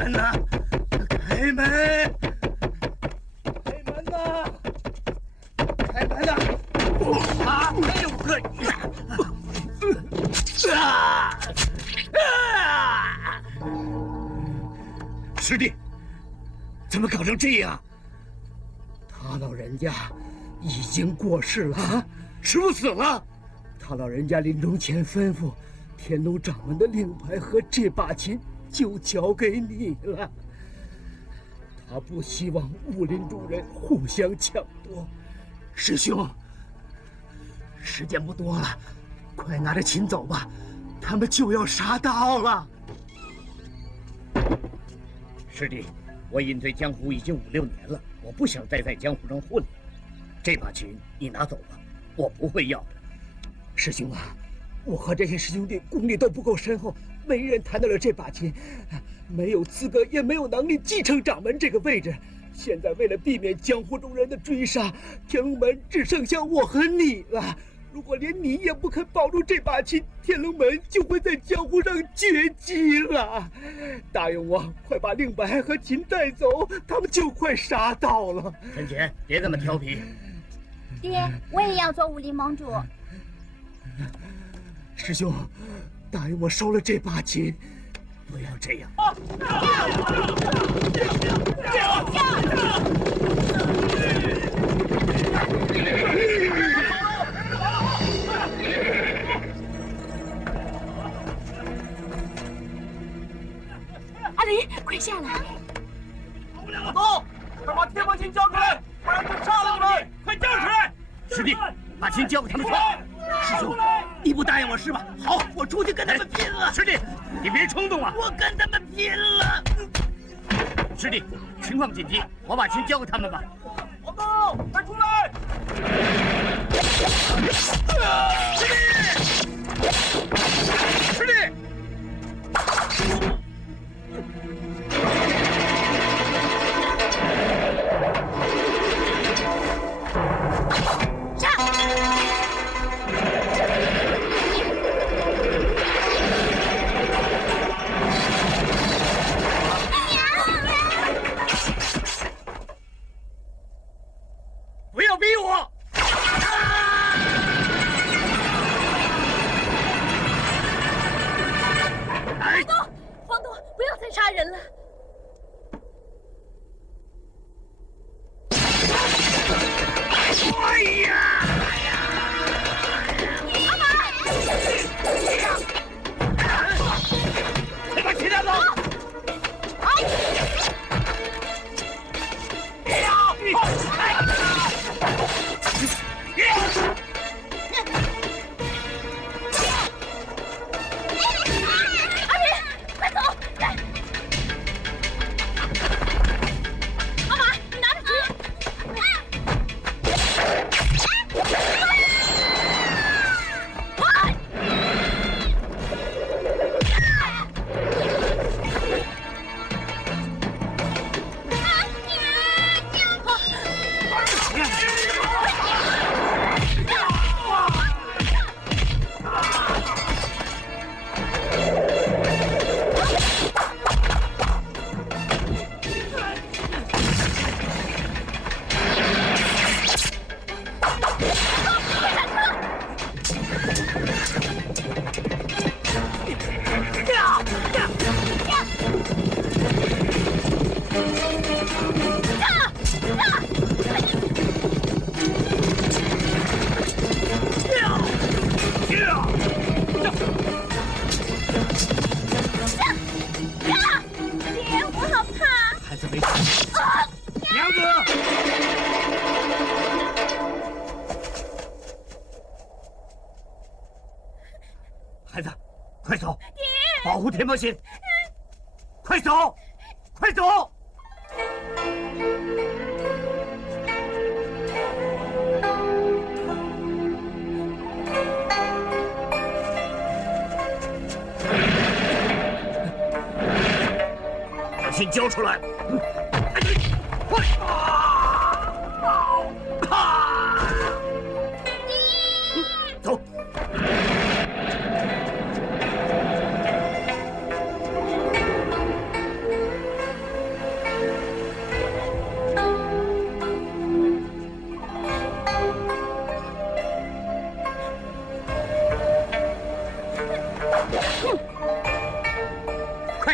门呐！开门！开门呐！开门呐！啊！哎呦呵！师弟，怎么搞成这样？他老人家已经过世了啊！师傅死了。他老人家临终前吩咐，天龙掌门的令牌和这把琴就交给你了。他不希望武林中人互相抢夺。师兄，时间不多了，快拿着琴走吧，他们就要杀到了。师弟，我隐退江湖已经5、6年了，我不想再在江湖上混了。这把琴你拿走吧，我不会要的。师兄啊，我和这些师兄弟功力都不够深厚，没人谈得了这把琴，没有资格也没有能力继承掌门这个位置。现在为了避免江湖中人的追杀，天龙门只剩下我和你了。如果连你也不肯保住这把琴，天龙门就会在江湖上绝迹了。答应我，快把令牌和琴带走，他们就快杀到了。陈前，别这么调皮。爹，我也要做武林盟主。师兄，答应我收了这把琴，不要这样。阿离，快下来！走，快把天魔琴交出来，不然就杀了你们！快交出来！师弟，把琴交给他们说。师兄，你不答应我是吧？好，我出去跟他们拼了！师弟，你别冲动啊！我跟他们拼了！师弟，情况紧急，我把琴交给他们吧。王东，快出来！师弟，师弟。不要逼我！黄东，不要再杀人了！哎呀！阿满，快把琴拿走！孩子，快走！爹，保护天魔琴！快走，快走！把琴交出来！快！走。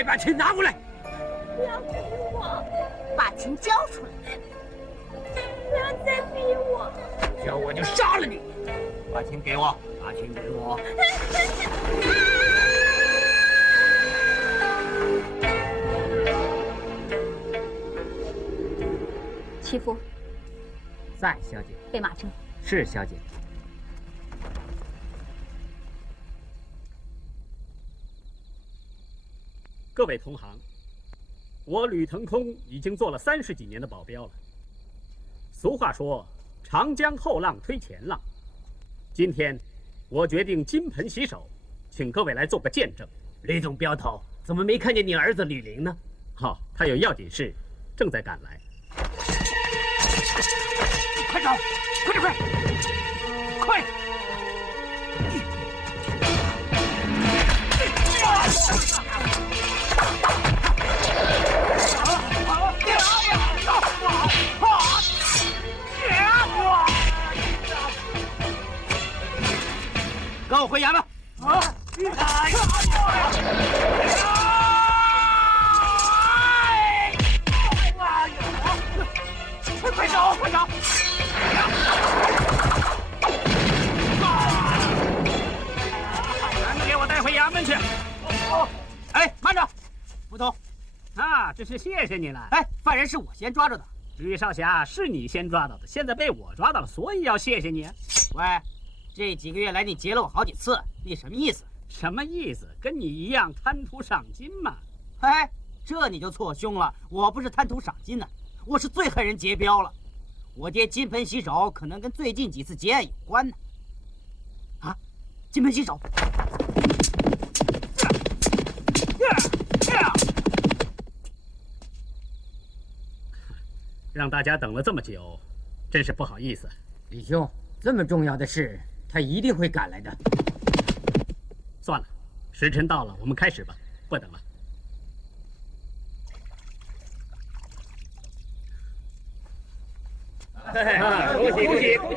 把琴拿过来！不要逼我，把琴交出来！不要再逼我！叫我就杀了你！把琴给我，把琴给我！齐夫，在，小姐。备马车。是，小姐。各位同行，我吕腾空已经做了30几年的保镖了。俗话说，长江后浪推前浪。今天，我决定金盆洗手，请各位来做个见证。吕总镖头，怎么没看见你儿子吕林呢？好，他有要紧事，正在赶来。快找，快点，快！跟我回衙门！快找，快找！全都给我带回衙门去！哎，慢着，捕头。啊，这是谢谢你了。哎，犯人是我先抓着的。吕少侠，是你先抓到的，现在被我抓到了，所以要谢谢你。喂，这几个月来你劫了我好几次，你什么意思？什么意思？跟你一样贪图赏金嘛。哎，这你就错凶了，我不是贪图赏金呢，我是最恨人劫镖了。我爹金盆洗手，可能跟最近几次劫案有关呢。啊，金盆洗手！让大家等了这么久，真是不好意思。李兄，这么重要的事，他一定会赶来的。算了，时辰到了，我们开始吧，不等了。恭喜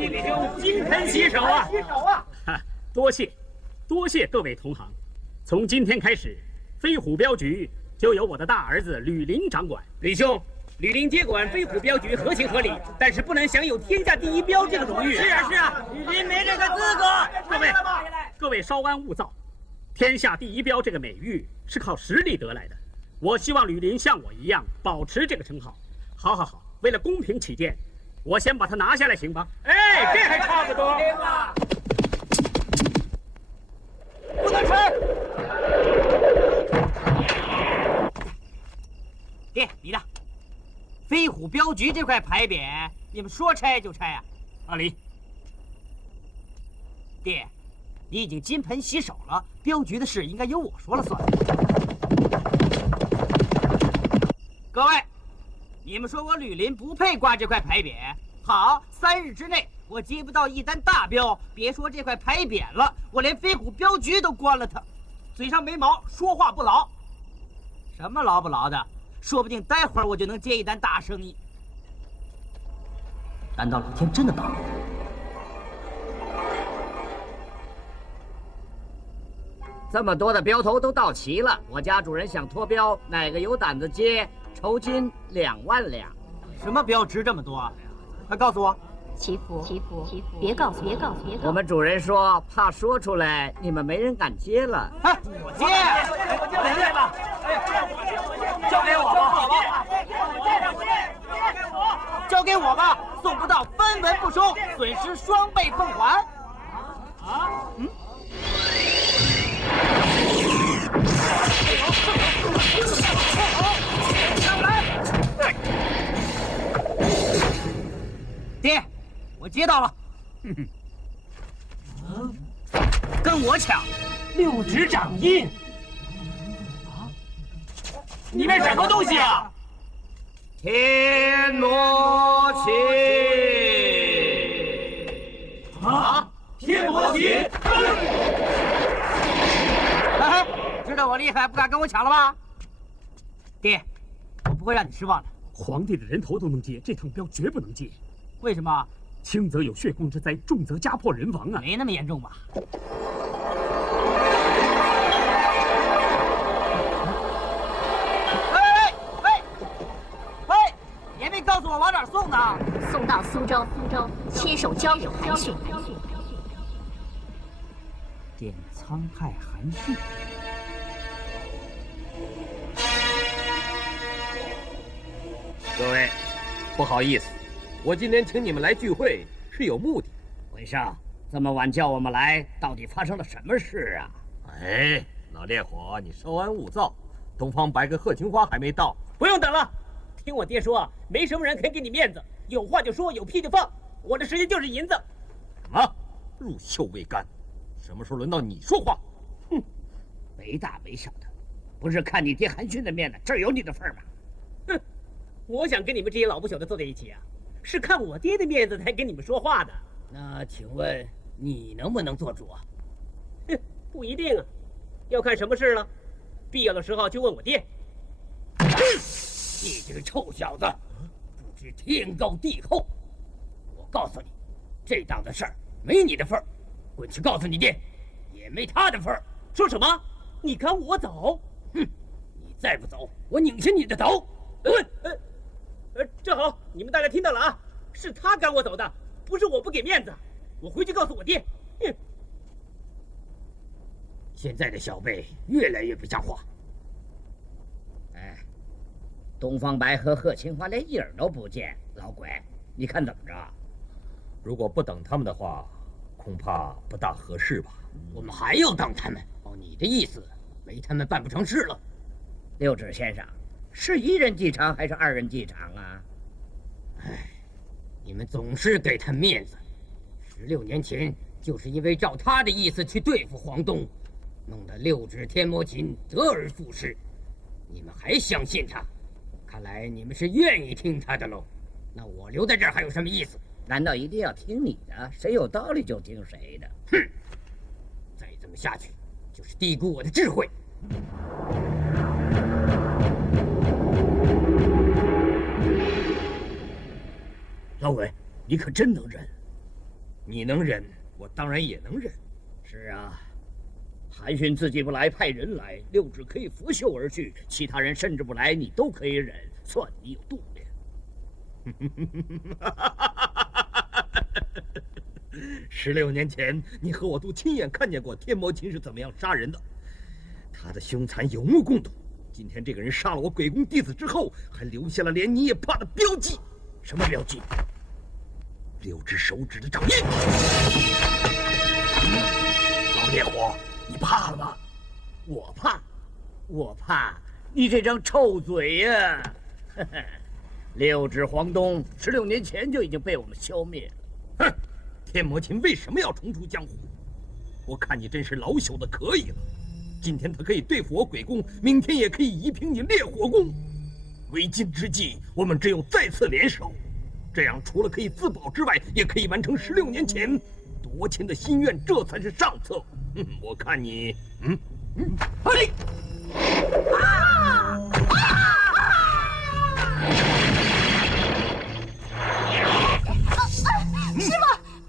李兄金盆洗手啊！洗手啊！多谢各位同行。从今天开始，飞虎镖局就由我的大儿子吕林掌管。李兄，吕林接管飞虎镖局合情合理，但是不能享有天下第一镖这个荣誉。是啊，吕林没这个资格。各位稍安勿躁，天下第一镖这个美誉是靠实力得来的。我希望吕林像我一样保持这个称号。好，为了公平起见，我先把他拿下来，行吧？哎，这还差不多。不能拆！爹，你的飞虎镖局这块牌匾，你们说拆就拆啊？阿离，爹，你已经金盆洗手了，镖局的事应该由我说了算。各位，你们说我吕林不配挂这块牌匾？好，3日之内我接不到一单大镖，别说这块牌匾了，我连飞虎镖局都关了他。嘴上没毛，说话不牢。什么牢不牢的？说不定待会儿我就能接一单大生意。难道老天真的帮我？这么多的镖头都到齐了，我家主人想脱镖，哪个有胆子接？酬金2万两。什么镖值这么多啊？快告诉我！齐夫，别告诉！我们主人说，怕说出来，你们没人敢接了。哎，我接！来吧，交给我吧！交给我吧！送不到分文不收，损失双倍奉还。爹，我接到了。跟我抢！6指掌印。里面什么东西啊？天魔旗。啊！天魔旗！哎，知道我厉害，不敢跟我抢了吧？爹，我不会让你失望的。皇帝的人头都能接，这趟镖绝不能接。为什么？轻则有血光之灾，重则家破人亡啊！没那么严重吧？亲手交给韩迅。点苍派韩迅。各位，不好意思，我今天请你们来聚会是有目的。鬼上，这么晚叫我们来，到底发生了什么事啊？哎，老烈火，你稍安勿躁，东方白跟贺青花还没到。不用等了，听我爹说，没什么人肯给你面子，有话就说，有屁就放。我的时间就是银子。什么？入袖未干，什么时候轮到你说话？哼，没大没小的，不是看你爹韩迅的面子，这儿有你的份儿吗？哼，我想跟你们这些老不朽的坐在一起啊，是看我爹的面子才跟你们说话的。那请问你能不能做主啊？哼，不一定啊，要看什么事了。必要的时候就问我爹。你这个臭小子，不知天高地厚！我告诉你，这档子事儿没你的份儿，滚去告诉你爹，也没他的份儿。说什么？你赶我走？哼！你再不走，我拧下你的头！滚！正好你们大家听到了啊，是他赶我走的，不是我不给面子。我回去告诉我爹。哼！现在的小辈越来越不像话。哎，东方白和贺青花连影儿都不见，老鬼，你看怎么着？如果不等他们的话，恐怕不大合适吧。我们还要等他们？哦，你的意思，没他们办不成事了？六指先生，是一人继承还是二人继承啊？哎，你们总是给他面子。16年前，就是因为照他的意思去对付黄东，弄得六指天魔琴得而复失。你们还相信他？看来你们是愿意听他的喽。那我留在这儿还有什么意思？难道一定要听你的？谁有道理就听谁的？哼！再这么下去，就是低估我的智慧。老鬼，你可真能忍！你能忍，我当然也能忍。是啊，韩迅自己不来，派人来，六指可以拂袖而去，其他人甚至不来，你都可以忍，算你有度量。16年前，你和我都亲眼看见过天魔琴是怎么样杀人的，他的凶残有目共睹。今天这个人杀了我鬼宫弟子之后，还留下了连你也怕的标记。什么标记？6只手指的掌印。老烈火，你怕了吗？我怕，我怕你这张臭嘴呀！六指黄东16年前就已经被我们消灭了。哼！天魔琴为什么要重出江湖？我看你真是老朽的可以了。今天他可以对付我鬼宫，明天也可以夷平你烈火宫。为今之计，我们只有再次联手，这样除了可以自保之外，也可以完成16年前夺亲的心愿，这才是上策。我看你，嘿！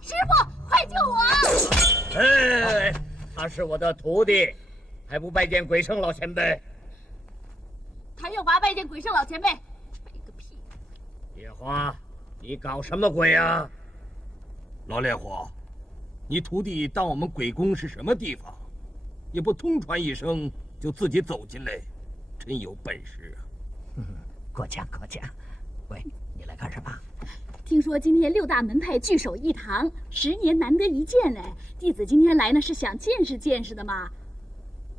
师傅，快救我！哎，他是我的徒弟，还不拜见鬼圣老前辈？谭月华拜见鬼圣老前辈，拜个屁！月华，你搞什么鬼啊？老烈火，你徒弟当我们鬼宫是什么地方？也不通传一声就自己走进来，真有本事啊！过奖过奖。喂，你来干什么？听说今天6大门派聚首一堂，10年难得一见哎。弟子今天来呢，是想见识见识的嘛。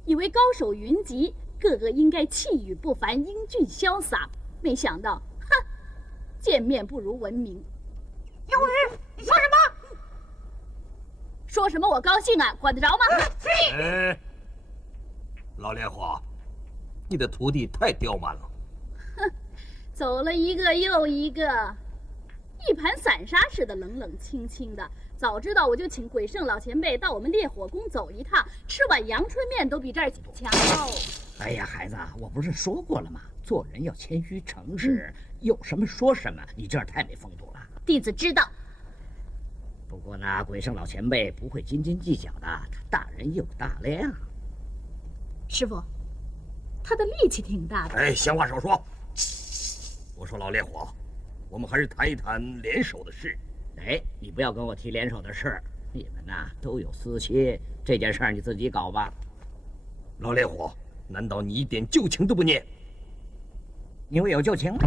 以为高手云集，个个应该气宇不凡、英俊潇洒，没想到，哼，见面不如闻名。有人，你说什么？说什么我高兴啊，管得着吗？哎，老烈火，你的徒弟太刁蛮了。哼，走了一个又一个，一盘散沙似的，冷冷清清的。早知道我就请鬼圣老前辈到我们烈火宫走一趟，吃碗阳春面都比这儿强哦。哎呀，孩子，我不是说过了吗？做人要谦虚诚实，有什么说什么。你这儿太没风度了。弟子知道。不过呢，鬼圣老前辈不会斤斤计较的，他大人有大量。师傅，他的力气挺大的。哎，闲话少说。我说老烈火，我们还是谈一谈联手的事。哎，你不要跟我提联手的事，你们呐都有私心，这件事儿你自己搞吧。老烈火，难道你一点旧情都不念？你会有旧情吗？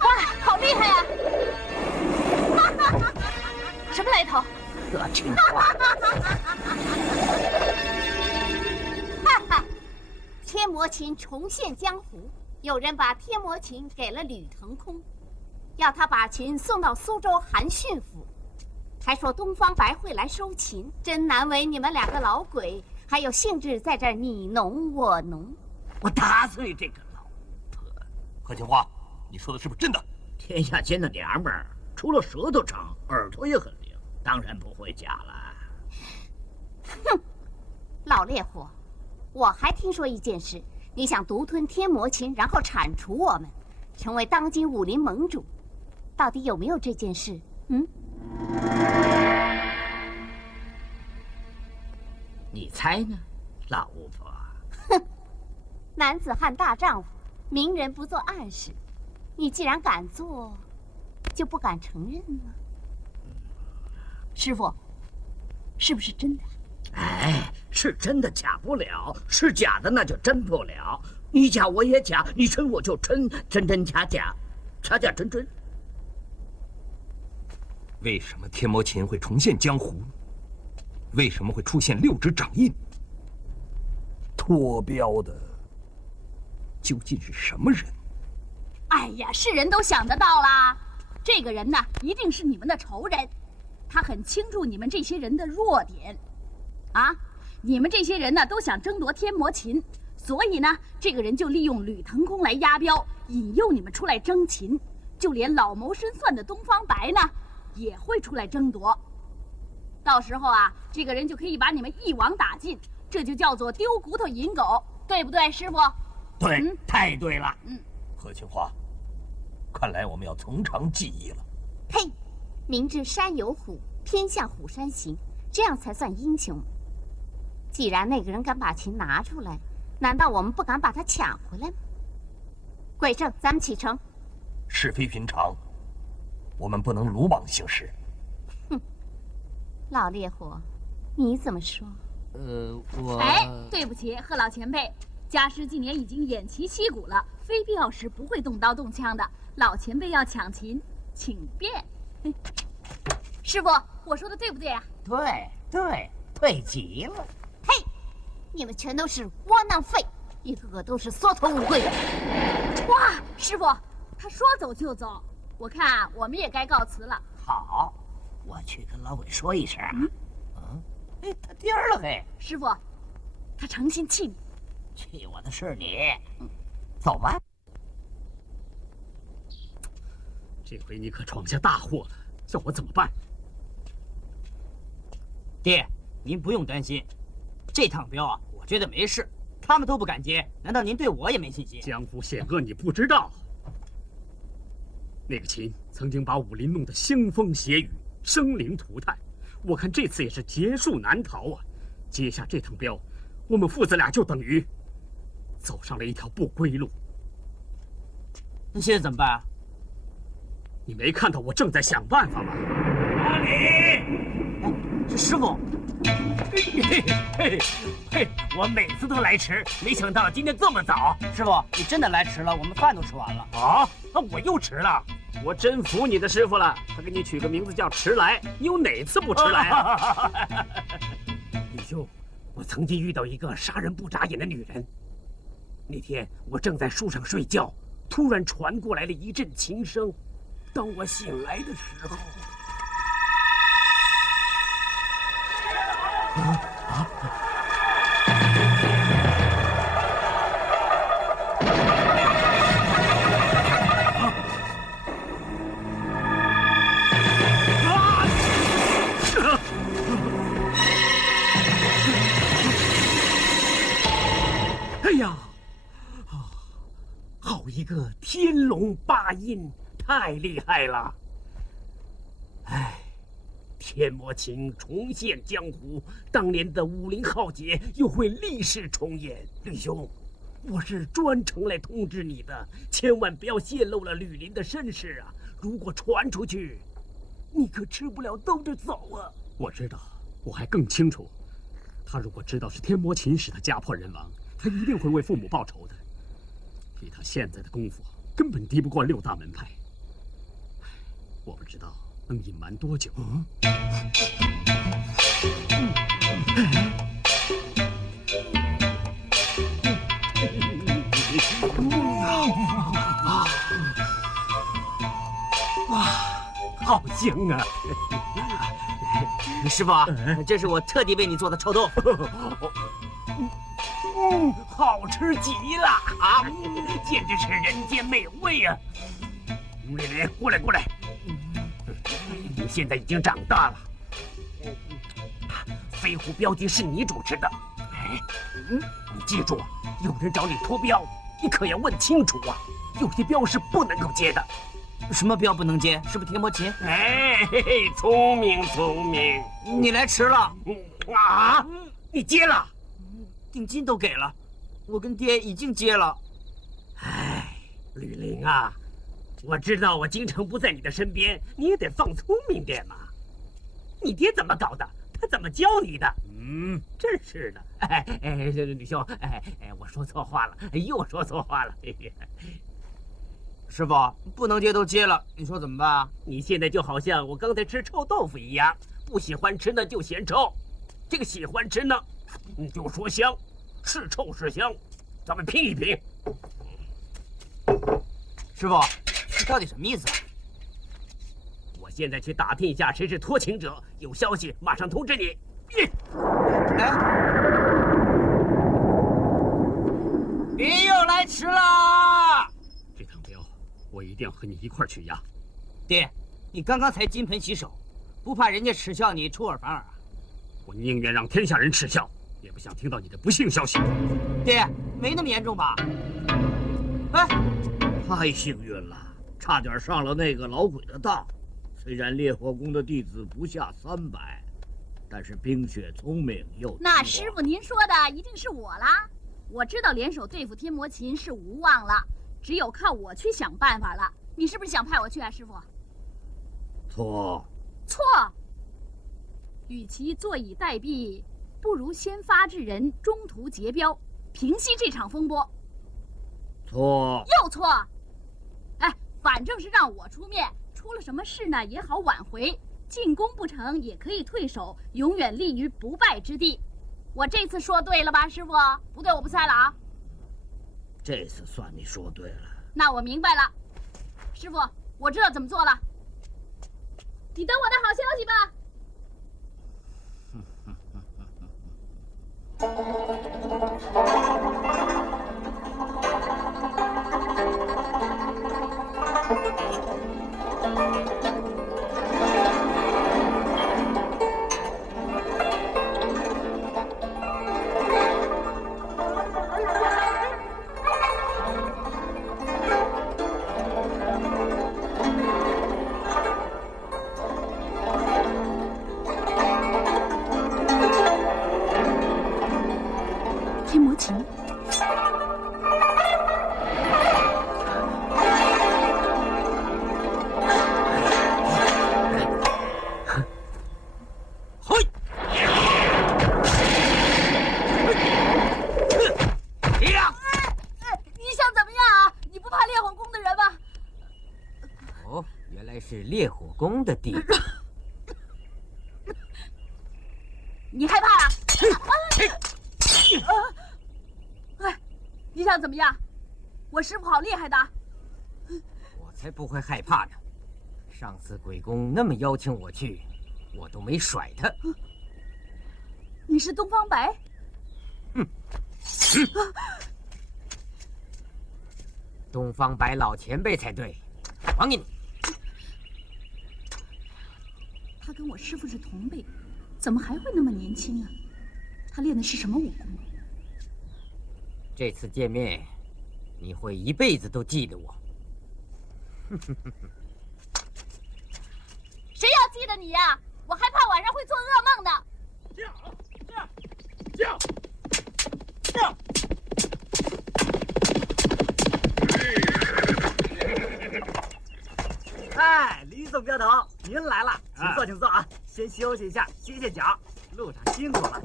哇，好厉害呀！什么来头？这情话。哈哈，天魔琴重现江湖，有人把天魔琴给了吕腾空，要他把琴送到苏州韩训府，还说东方白会来收琴，真难为你们两个老鬼，还有兴致在这儿你侬我侬。我打死你这个老婆！何庆花，你说的是不是真的？天下间的娘们儿，除了舌头长，耳朵也很灵，当然不会假了。哼，老烈火，我还听说一件事，你想独吞天魔琴，然后铲除我们，成为当今武林盟主，到底有没有这件事？你猜呢，老巫婆？哼，男子汉大丈夫，明人不做暗事。你既然敢做，就不敢承认吗？师傅，是不是真的？哎，是真的假不了，是假的那就真不了。你假我也假，你真我就真，真真假假，假假真真。为什么天魔琴会重现江湖？为什么会出现6指掌印？脱标的究竟是什么人？哎呀，是人都想得到啦。这个人呢，一定是你们的仇人，他很清楚你们这些人的弱点。啊，你们这些人呢，都想争夺天魔琴，所以呢，这个人就利用吕腾空来押镖，引诱你们出来争琴。就连老谋深算的东方白呢，也会出来争夺。到时候啊，这个人就可以把你们一网打尽，这就叫做丢骨头引狗，对不对，师傅？对，太对了。何庆花，看来我们要从长计议了。呸！明知山有虎，偏向虎山行，这样才算英雄。既然那个人敢把琴拿出来，难道我们不敢把他抢回来吗？贵正，咱们启程。是非寻常，我们不能鲁莽行事。哼，老烈火，你怎么说？我……哎，对不起，贺老前辈，家师今年已经偃旗息鼓了，非必要时不会动刀动枪的。老前辈要抢琴，请便。师傅，我说的对不对啊？对，对极了。嘿，你们全都是窝囊废，一个个都是缩头乌龟。哇，师傅，他说走就走，我看我们也该告辞了。好，我去跟老鬼说一声啊。哎，他颠儿了嘿。师傅，他诚心气你。气我的是你。走吧。这回你可闯下大祸了，叫我怎么办？爹，您不用担心，这趟镖啊，我觉得没事，他们都不敢接，难道您对我也没信心？江湖险恶，你不知道。那个秦曾经把武林弄得腥风血雨，生灵涂炭，我看这次也是劫数难逃啊！接下这趟镖，我们父子俩就等于走上了一条不归路。那现在怎么办啊？你没看到我正在想办法吗？哪里？是师傅。嘿，我每次都来迟，没想到今天这么早。师傅，你真的来迟了，我们饭都吃完了。啊？那我又迟了。我真服你的师傅了，他给你取个名字叫迟来，你有哪次不迟来啊？李兄，我曾经遇到一个杀人不眨眼的女人。那天我正在树上睡觉，突然传过来了一阵琴声。当我醒来的时候，哎呀，好一个天龙八音，太厉害了！哎，天魔琴重现江湖，当年的武林浩劫又会历史重演。吕兄，我是专程来通知你的，千万不要泄露了吕林的身世啊！如果传出去，你可吃不了兜着走啊！我知道，我还更清楚，他如果知道是天魔琴使他家破人亡，他一定会为父母报仇的。以他现在的功夫，根本敌不过6大门派。我不知道能隐瞒多久。哇，好香啊！师傅，这是我特地为你做的臭豆腐。好吃极了啊！简直是人间美味啊！丽丽，过来过来，你现在已经长大了。飞虎镖局是你主持的，你记住，有人找你托镖，你可要问清楚啊！有些镖是不能够接的。什么镖不能接？是不是天魔琴？哎，嘿嘿，聪明聪明！你来迟了。啊，你接了？定金都给了，我跟爹已经接了。哎，吕玲啊，我知道我经常不在你的身边，你也得放聪明点嘛。你爹怎么搞的？他怎么教你的？真是的。吕兄，我说错话了，又说错话了。师傅，不能接都接了，你说怎么办？你现在就好像我刚才吃臭豆腐一样，不喜欢吃呢就嫌臭，这个喜欢吃呢，你就说香，是臭是香，咱们拼一拼。师傅，你到底什么意思啊？我现在去打听一下谁是托请者，有消息马上通知你。您又来迟了。这趟镖，我一定要和你一块儿去押。爹，你刚刚才金盆洗手，不怕人家耻笑你出尔反尔啊？我宁愿让天下人耻笑，也不想听到你的不幸消息。爹，没那么严重吧？哎，太幸运了，差点上了那个老鬼的当。虽然烈火宫的弟子不下300，但是冰雪聪明又……那师傅您说的一定是我啦。我知道联手对付天魔琴是无望了，只有靠我去想办法了。你是不是想派我去啊，师傅？错。与其坐以待毙，不如先发制人，中途截镖，平息这场风波。错。又错。哎，反正是让我出面，出了什么事呢也好挽回，进攻不成也可以退守，永远立于不败之地。我这次说对了吧，师傅？不对我不猜了啊。这次算你说对了。那我明白了，师傅，我知道怎么做了。你等我的好消息吧。天魔琴，你想怎么样啊？你不怕烈火宫的人吗？哦，原来是烈火宫的弟子。你害怕啊？哎，你想怎么样？我师傅好厉害的。我才不会害怕呢！上次鬼公那么邀请我去，我都没甩他。你是东方白？东方白老前辈才对，还给你。他跟我师傅是同辈，怎么还会那么年轻啊？他练的是什么武功？这次见面，你会一辈子都记得我。谁要记得你呀？我还怕晚上会做噩梦呢。嗨，宋镖头，您来了，请坐，请坐啊！先休息一下，歇歇脚，路上辛苦了。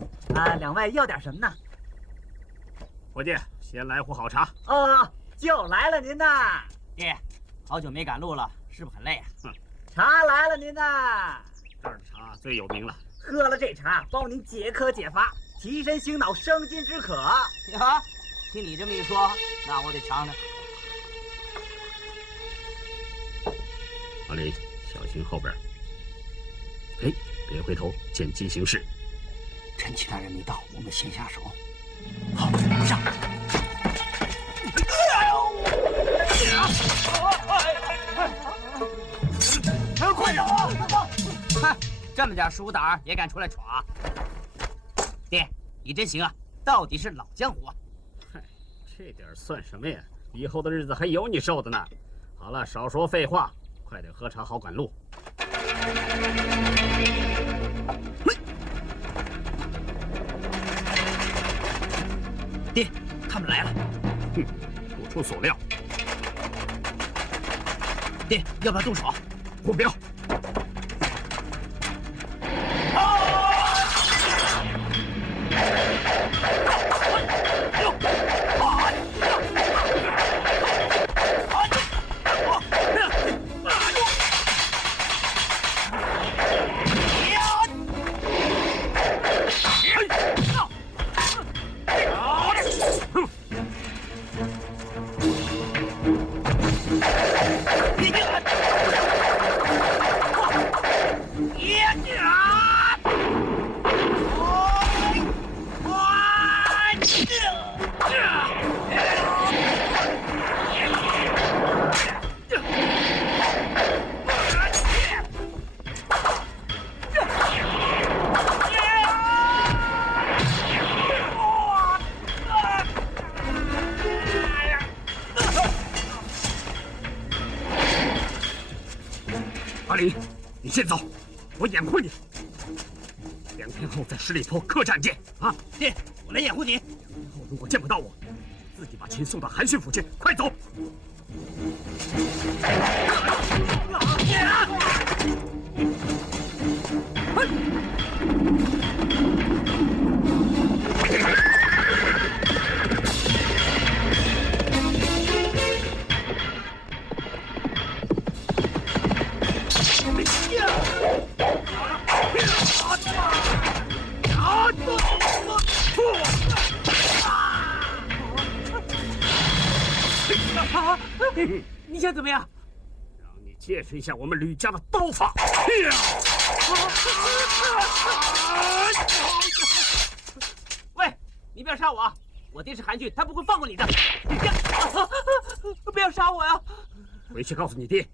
两位要点什么呢？伙计，先来壶好茶。哦，就来了您呐。爹，好久没赶路了，是不是很累啊？茶来了您呐。这儿的茶最有名了，喝了这茶，包您解渴解乏，提神醒脑，生津止渴。呀，听你这么一说，那我得尝尝。阿离，小心后边。哎，别回头，见机行事。趁其他人没到，我们先下手。好，上！快点啊！哼，这么点鼠胆儿也敢出来闯？爹，你真行啊，到底是老江湖啊！嗨，这点算什么呀？以后的日子还有你受的呢。好了，少说废话，快点喝茶，好赶路。爹，他们来了。哼，不出所料。爹，要不要动手？不要。阿离，你先走，我掩护你。2天后在十里坡客栈见啊！爹，我来掩护你。2天后如果见不到我，自己把琴送到韩信府去，快走！你想怎么样？让你见识一下我们吕家的刀法。喂，你不要杀我啊！我爹是韩俊，他不会放过你的。你不要杀我呀！回去告诉你爹，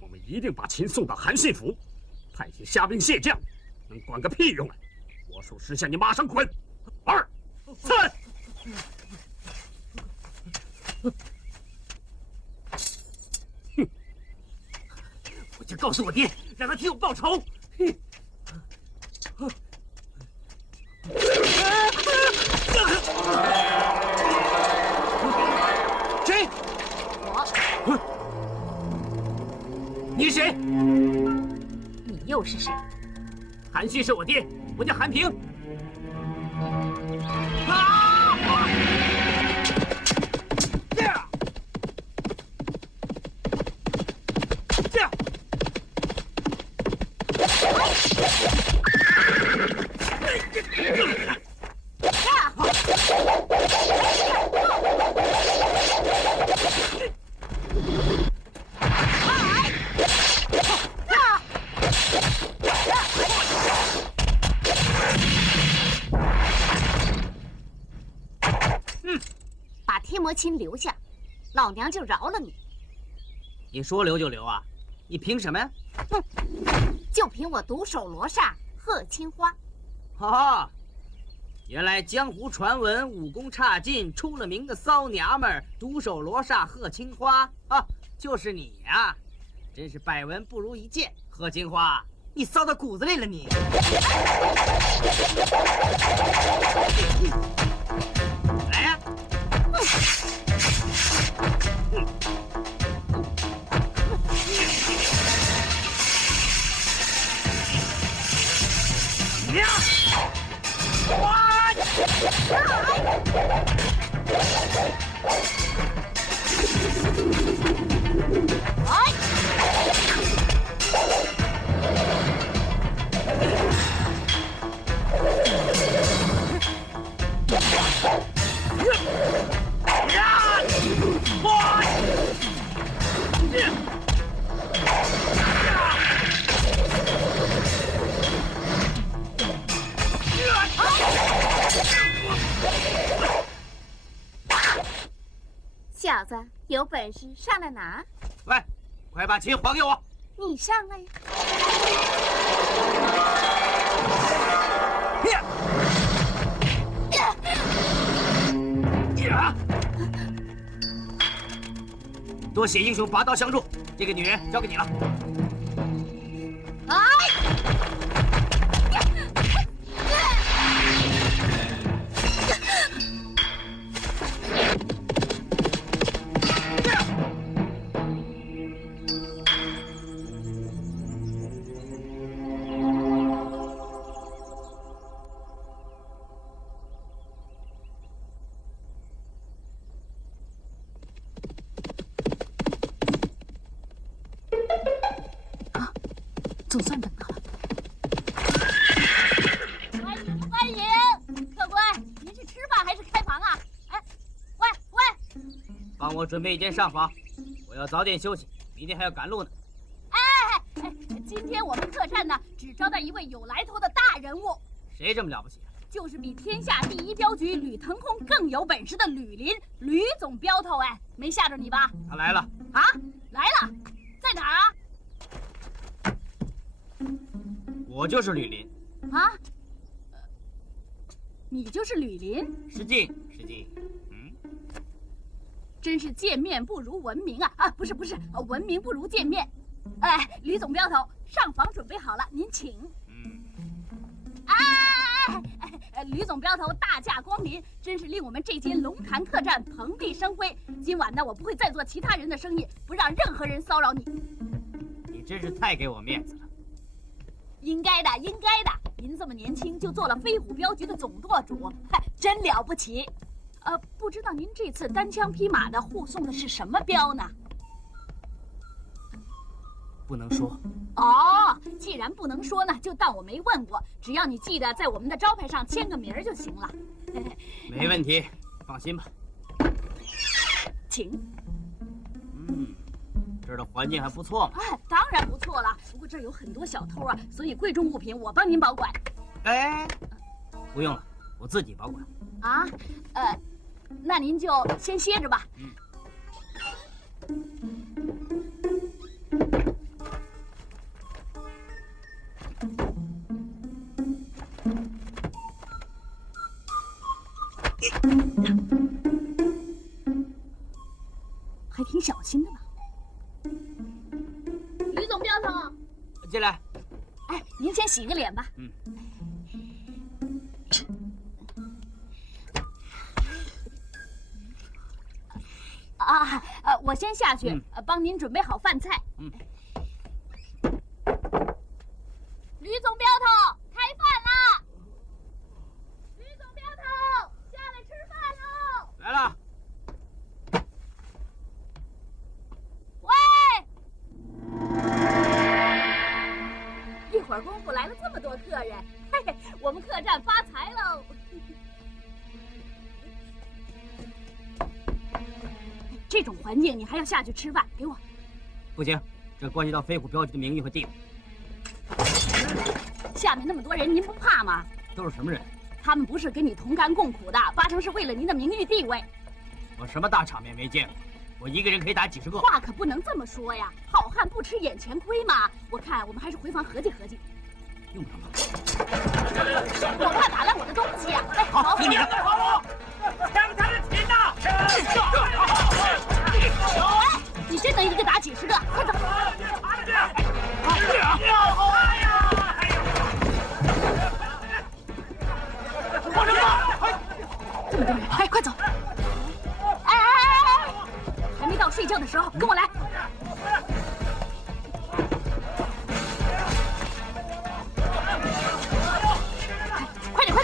我们一定把琴送到韩信府，派些虾兵蟹将，能管个屁用啊！我属实向你马上滚！2、3。我就告诉我爹，让他替我报仇。谁？我。你是谁？你又是谁？韩旭是我爹，我叫韩平。把贴膜琴留下，老娘就饶了你。你说留就留啊？你凭什么呀？哼，就凭我独手罗刹贺青花。哦，原来江湖传闻武功差劲、出了名的骚娘们儿独手罗刹贺青花啊，就是你呀！真是百闻不如一见，贺青花，你骚到骨子里了你！来呀！小子，有本事上来拿！喂，快把琴还给我！你上来呀！多谢英雄拔刀相助，这个女人交给你了。总算等到了。欢迎欢迎，客官，您是吃饭还是开房啊？哎，喂，帮我准备一间上房，我要早点休息，明天还要赶路呢。哎，今天我们客栈呢，只招待一位有来头的大人物。谁这么了不起？就是比天下第一镖局吕腾空更有本事的吕林，吕总镖头。哎，没吓着你吧？他来了。啊，来了，在哪儿啊？我就是吕林。啊？你就是吕林？失敬。真是见面不如闻名啊！啊，不是，闻名不如见面。哎，吕总镖头，上房准备好了，您请。吕总镖头大驾光临，真是令我们这间龙潭客栈蓬荜生辉。今晚呢，我不会再做其他人的生意，不让任何人骚扰你。你真是太给我面子了。应该的。您这么年轻就做了飞虎镖局的总舵主，真了不起。不知道您这次单枪匹马的护送的是什么镖呢？不能说。哦，既然不能说呢，就当我没问过。只要你记得在我们的招牌上签个名儿就行了。没问题，放心吧。请。这儿的环境还不错嘛。当然不错了。不过这儿有很多小偷啊，所以贵重物品我帮您保管。哎，不用了，我自己保管。啊，那您就先歇着吧。还挺小心的嘛。吕总镖头，进来。哎，您先洗个脸吧。我先下去，帮您准备好饭菜。吕总镖头，开饭啦！吕总镖头，下来吃饭喽！来了。一会儿功夫来了这么多客人，嘿嘿，我们客栈发财喽！这种环境你还要下去吃饭？给我！不行，这关系到飞虎镖局的名誉和地位。下面那么多人，您不怕吗？都是什么人？他们不是跟你同甘共苦的，八成是为了您的名誉地位。我什么大场面没见过？我一个人可以打几十个。话可不能这么说呀，好汉不吃眼前亏嘛。我看我们还是回房合计合计。用不着吗？我怕打烂我的东西呀！哎，好，听你的。抢他的琴呐！哎，你真能一个打几十个？快走！放什么？这么多人，哎，快走！还没到睡觉的时候，跟我来。快点，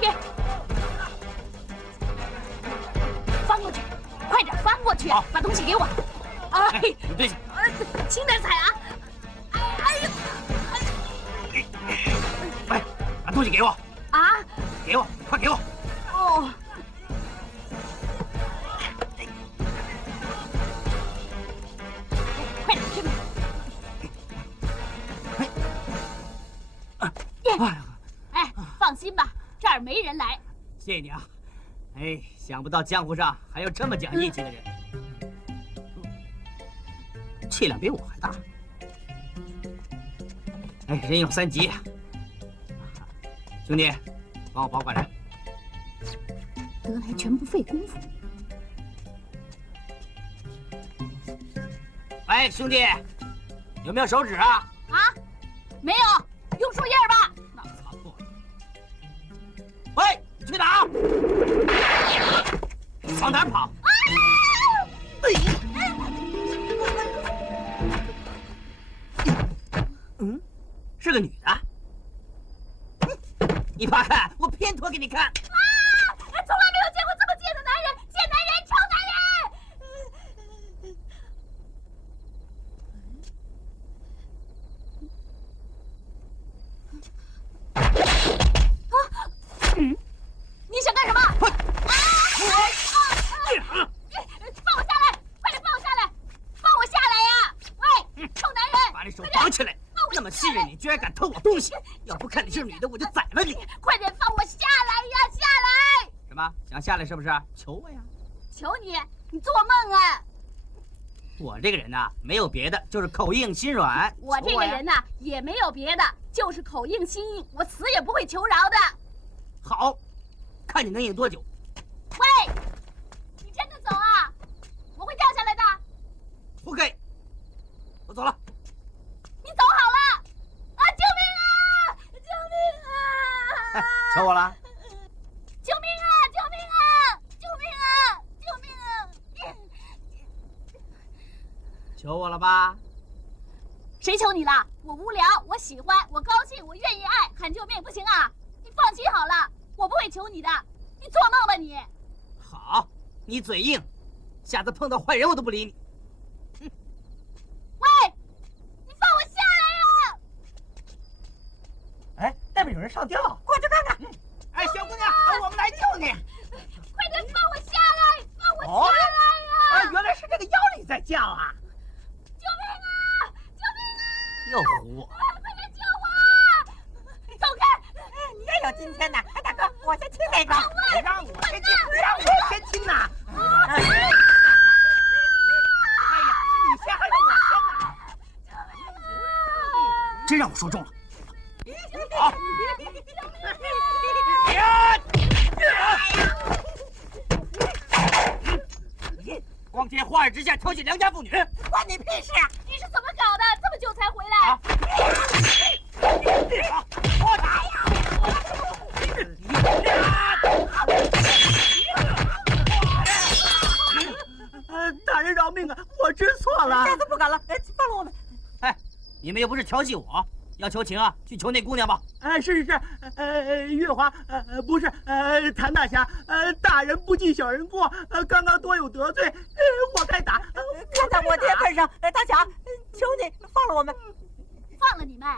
别！不过去，把东西给我。哎，对，轻点踩啊！哎呦！哎，把东西给我。啊！给我，快给我！哦。快点，去吧。哎，放心吧，这儿没人来。谢谢你啊。哎，想不到江湖上还有这么讲义气的人，气量比我还大。哎，人有3急，兄弟，帮我保管着。得来全不费功夫。哎，兄弟，有没有手指啊？啊，没有，用树叶吧。那擦破了。喂，你去哪？往哪跑？嗯，是个女的。你快看，我偏脱给你看。啊！从来没有见过这么贱的男人，贱男人，臭男人！啊！你想干什么？放我下来！快点放我下来！放我下来呀！喂，臭男人！把你手绑起来！那么信任你，居然敢偷我东西！要不看你是女的，我就宰了你！快点放我下来呀！下来！什么？想下来是不是？求我呀！求你！你做梦啊！我这个人呐，没有别的，就是口硬心软。我这个人呐，也没有别的，就是口硬心硬，我死也不会求饶的。好，看你能硬多久。喂，你真的走啊？我会掉下来的。不给，我走了。你走好了！啊！救命啊！救命啊！哎，求我了？救命啊！救命啊！救命啊！救命啊！求我了吧？谁求你了？我无聊，我喜欢，我高兴，我愿意爱，喊救命不行啊！你放心好了，我不会求你的，你做梦吧你！好，你嘴硬，下次碰到坏人我都不理你。喂，你放我下来呀！哎，那边有人上吊，过去看看。哎，小姑娘，我们来救你！快点放我下来！放我下来呀！原来是这个妖女在叫啊！救命啊！救命啊！又唬我！快点救我！走开！你也有今天呐！哎，大哥，我先亲那个。让我先亲，让我先亲呐！哎呀，你先还是我先呐？真让我说中了。好。光天化日之下挑衅良家妇女，关你屁事啊！你是怎么搞的？这么久才回来？我打！大人饶命啊！我知错了，下次不敢了。哎，放了我们。哎，你们又不是调戏我，要求情啊，去求那姑娘吧。是，月华，不是，谭大侠，大人不计小人过，刚刚多有得罪，我该打。看在我爹份上，大侠，求你放了我们。放了你们，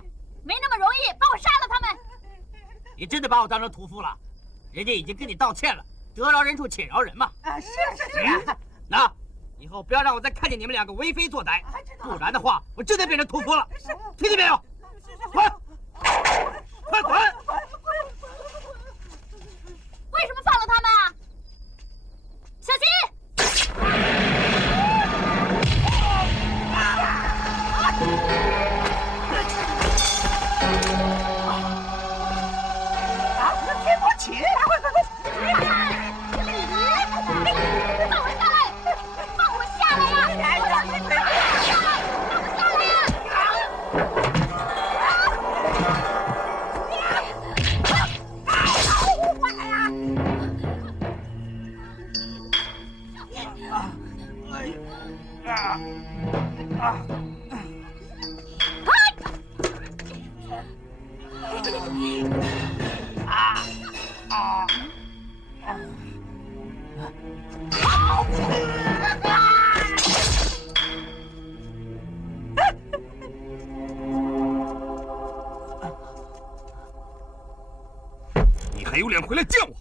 没那么容易，把我杀了他们。你真的把我当成屠夫了？人家已经跟你道歉了，得饶人处且饶人嘛。是。那以后不要让我再看见你们两个为非作歹，不然的话，我真的变成屠夫了。听见没有？滚！快滚！为什么放了他们啊？小心！天魔琴，快！放我下来！放我下来呀！敢回来见我？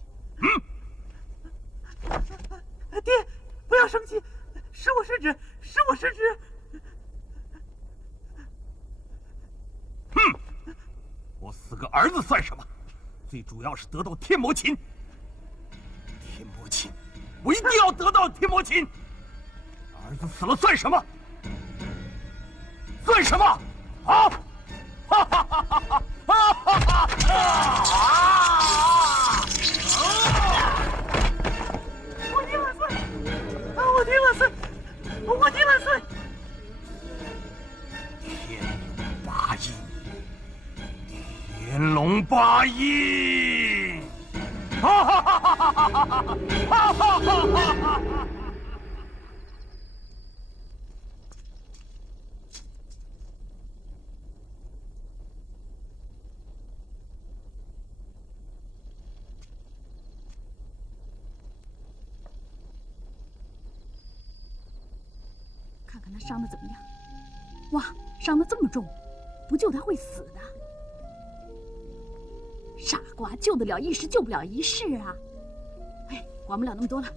爹，不要生气，是我失职，是我失职。我死个儿子算什么？最主要是得到天魔琴。天魔琴，我一定要得到天魔琴。儿子死了算什么？算什么？啊！哈哈哈哈哈！哈哈哈哈！我爹万岁！我爹万岁！我爹万岁！天龙八印！哈哈哈哈哈！哈哈哈哈！看看他伤的怎么样？哇，伤得这么重，不救他会死的。傻瓜，救得了一时，救不了一世啊！哎，管不了那么多了。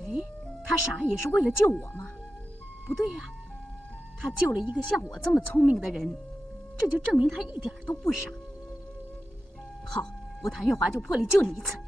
哎，他傻也是为了救我吗？不对呀，他救了一个像我这么聪明的人，这就证明他一点都不傻。好，我谭月华就破例救你一次。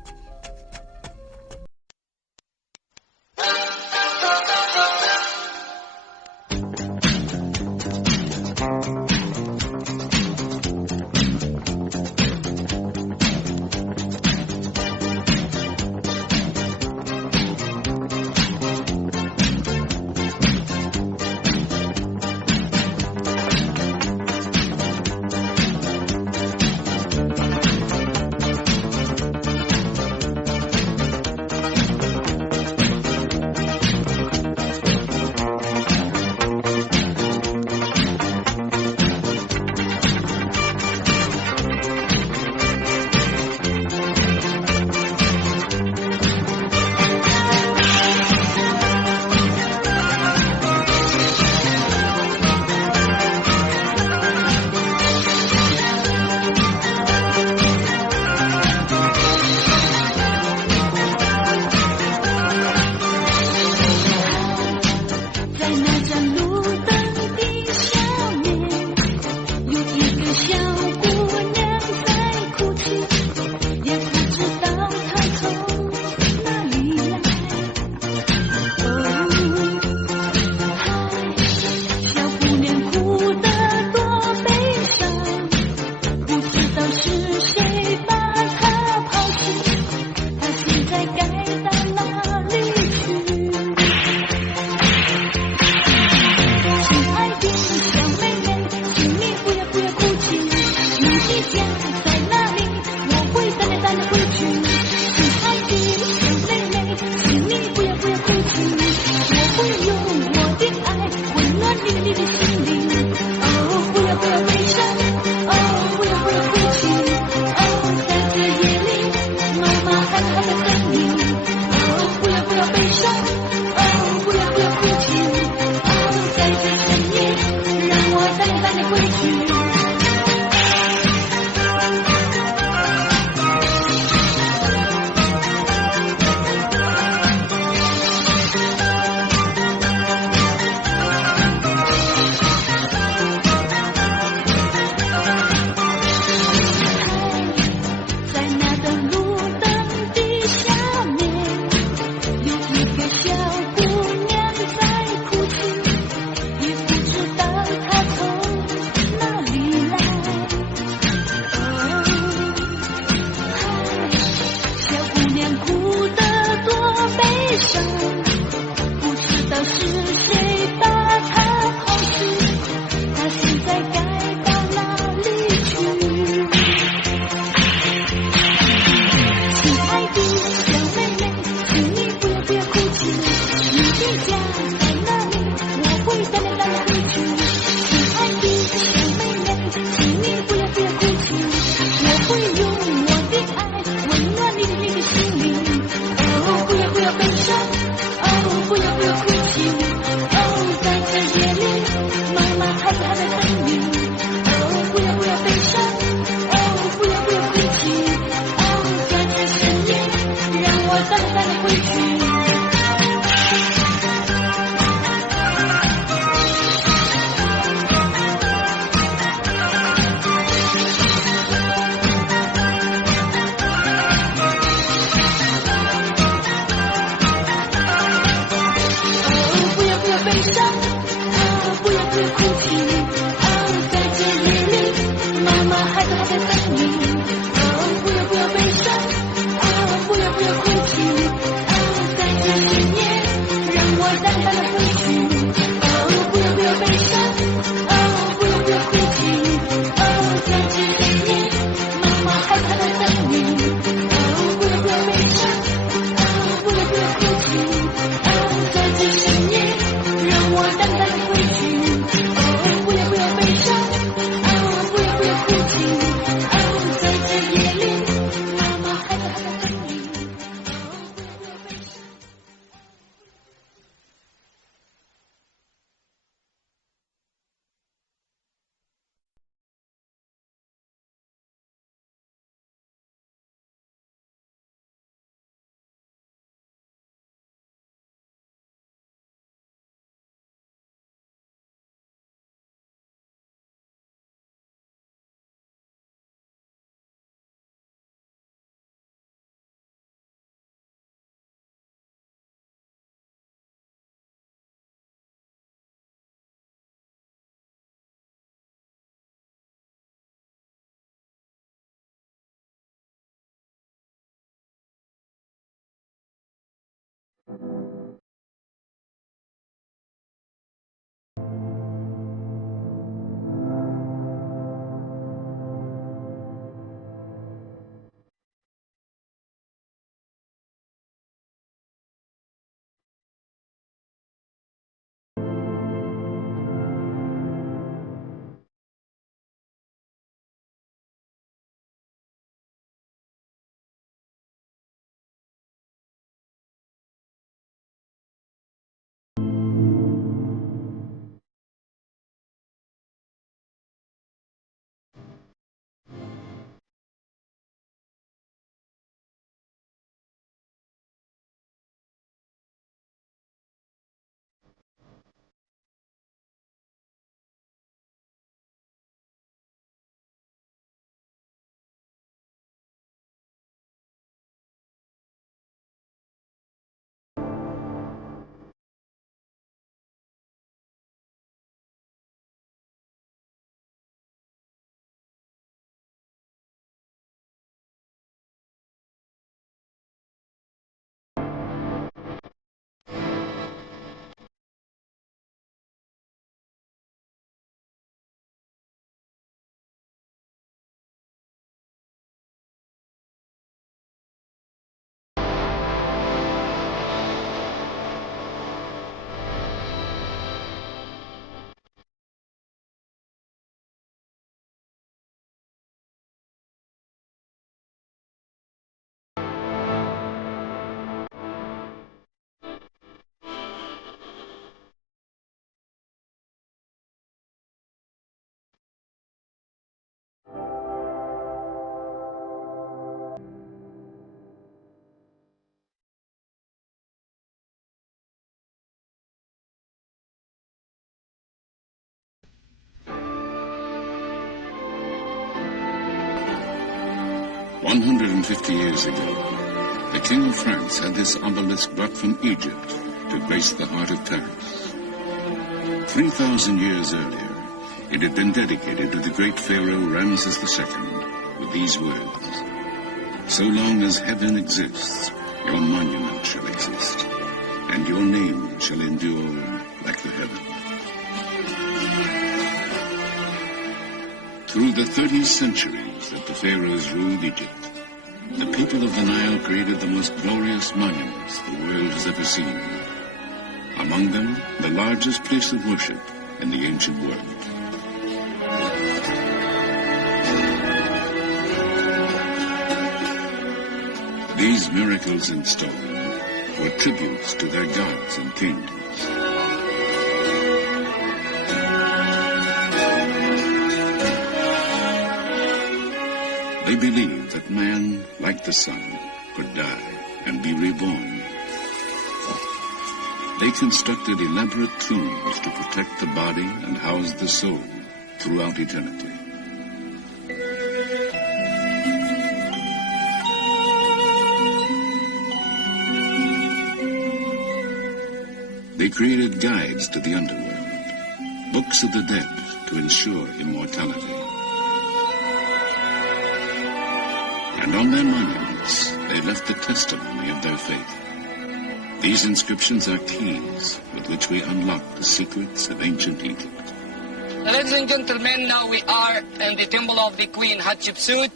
150 years ago, the King of France had this obelisk brought from Egypt to grace the heart of Paris. 3,000 years earlier, it had been dedicated to the great Pharaoh Ramses II with these words: "So long as heaven exists, your monument shall exist, and your name shall endure like the heavens." Through the 30 centuries that the pharaohs ruled Egypt, the people of the Nile created the most glorious monuments the world has ever seen. Among them, the largest place of worship in the ancient world. These miracles in stone were tributes to their gods and kings. They believed that man, like the sun, could die and be reborn. They constructed elaborate tombs to protect the body and house the soul throughout eternity. They created guides to the underworld, books of the dead to ensure immortality. And on their monuments, they left the testimony of their faith. These inscriptions are keys with which we unlock the secrets of ancient Egypt. Ladies and gentlemen, now we are in the temple of the Queen Hatshepsut.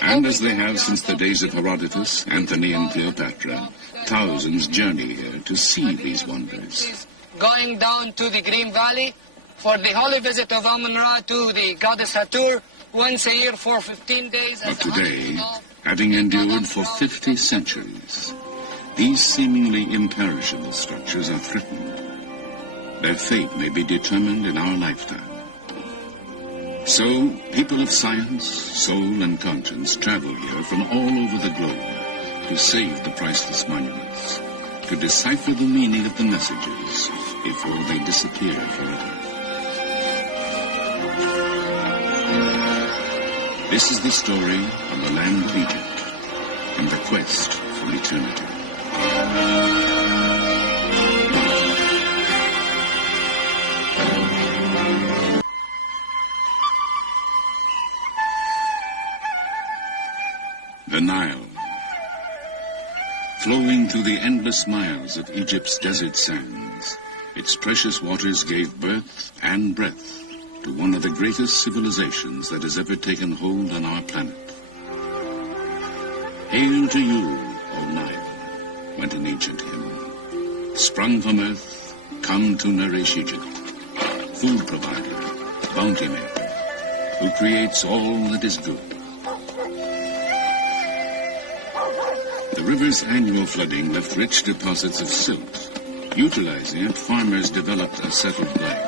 And as they have since the days of Herodotus, Antony, and Cleopatra, thousands journey here to see these wonders. Going down to the Green Valley for the holy visit of Amun-Ra to the goddess Hathor once a year for 15 days. But today, having endured for 50 centuries, these seemingly imperishable structures are threatened. Their fate may be determined in our lifetime. So, people of science, soul, and conscience travel here from all over the globe to save the priceless monuments, to decipher the meaning of the messages before they disappear forever. This is the story of the land of Egypt and the quest for eternity. The Nile. Flowing through the endless miles of Egypt's desert sands, its precious waters gave birth and breath to one of the greatest civilizations that has ever taken hold on our planet. Hail to you, O Nile, went an ancient hymn. Sprung from earth, come to nourish Egypt. Food provider, bounty maker, who creates all that is good. The river's annual flooding left rich deposits of silt. Utilizing it, farmers developed a settled life.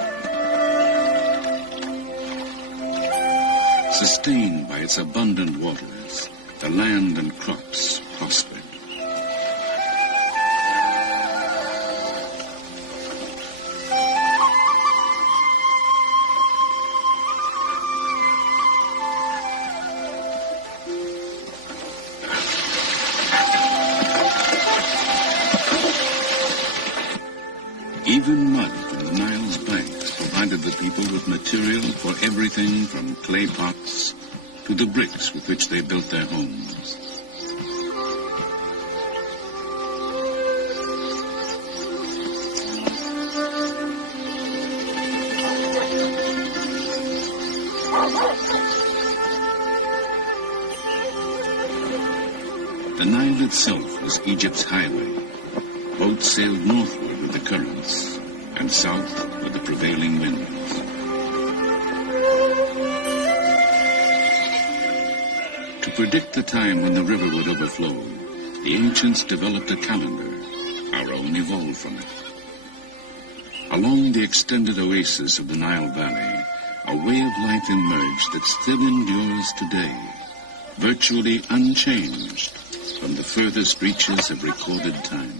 Sustained by its abundant waters, the land and crops prospered. Even mud from the Nile's banks provided the people with material for everything from clay pots to the bricks with which they built their homes. The Nile itself was Egypt's highway. Boats sailed northward with the currents, and south with the prevailing winds. To predict the time when the river would overflow, the ancients developed a calendar. Our own evolved from it. Along the extended oasis of the Nile Valley, a way of life emerged that still endures today, virtually unchanged from the furthest reaches of recorded time.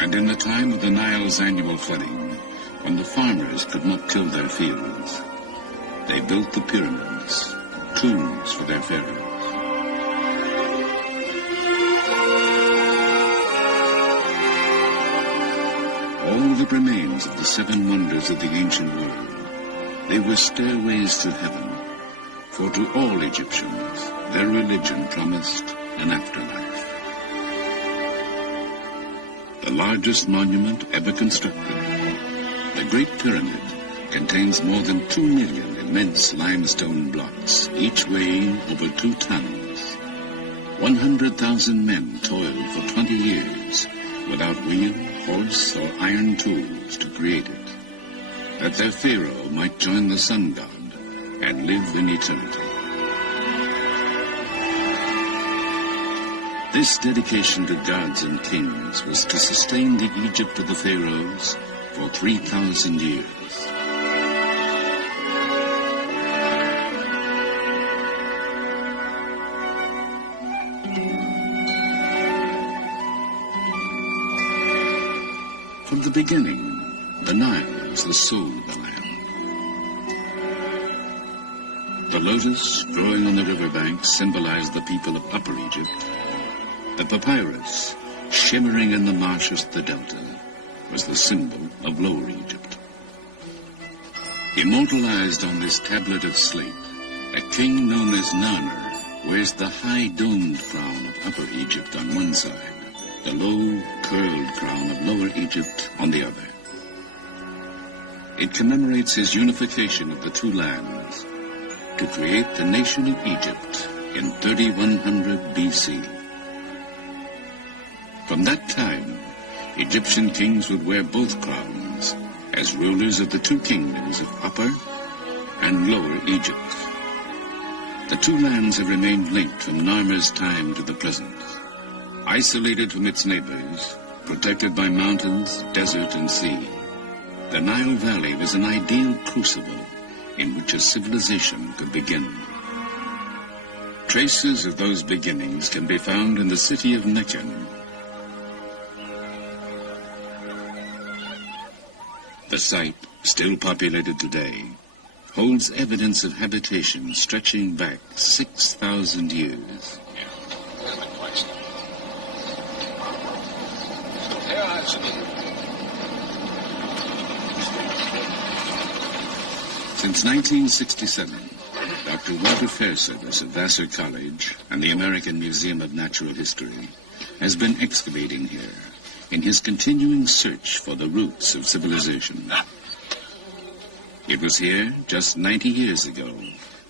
And in the time of the Nile's annual flooding, when the farmers could not till their fields, they built the pyramids, tombs for their pharaohs. All that remains of the seven wonders of the ancient world, they were stairways to heaven, for to all Egyptians, their religion promised an afterlife. The largest monument ever constructed, the Great Pyramid, contains more than 2 million immense limestone blocks, each weighing over 2 tons. 100,000 men toiled for 20 years without wheel, horse, or iron tools to create it, that their pharaoh might join the sun god and live in eternity. This dedication to gods and kings was to sustain the Egypt of the pharaohs for 3,000 years. From the beginning, the Nile was the soul of the land. The lotus growing on the riverbanks symbolized the people of Upper Egypt. The papyrus, shimmering in the marshes of the delta, was the symbol of Lower Egypt. Immortalized on this tablet of slate, a king known as Narmer wears the high domed crown of Upper Egypt on one side, the low, curled crown of Lower Egypt on the other. It commemorates his unification of the two lands to create the nation of Egypt in 3100 BC. From that time, Egyptian kings would wear both crowns as rulers of the two kingdoms of Upper and Lower Egypt. The two lands have remained linked from Narmer's time to the present. Isolated from its neighbors, protected by mountains, desert, and sea, the Nile Valley was an ideal crucible in which a civilization could begin. Traces of those beginnings can be found in the city of Mecca. The site, still populated today, holds evidence of habitation stretching back 6,000 years. Since 1967, Dr. Walter Fairservice of Vassar College and the American Museum of Natural History has been excavating here in his continuing search for the roots of civilization. It was here, just 90 years ago,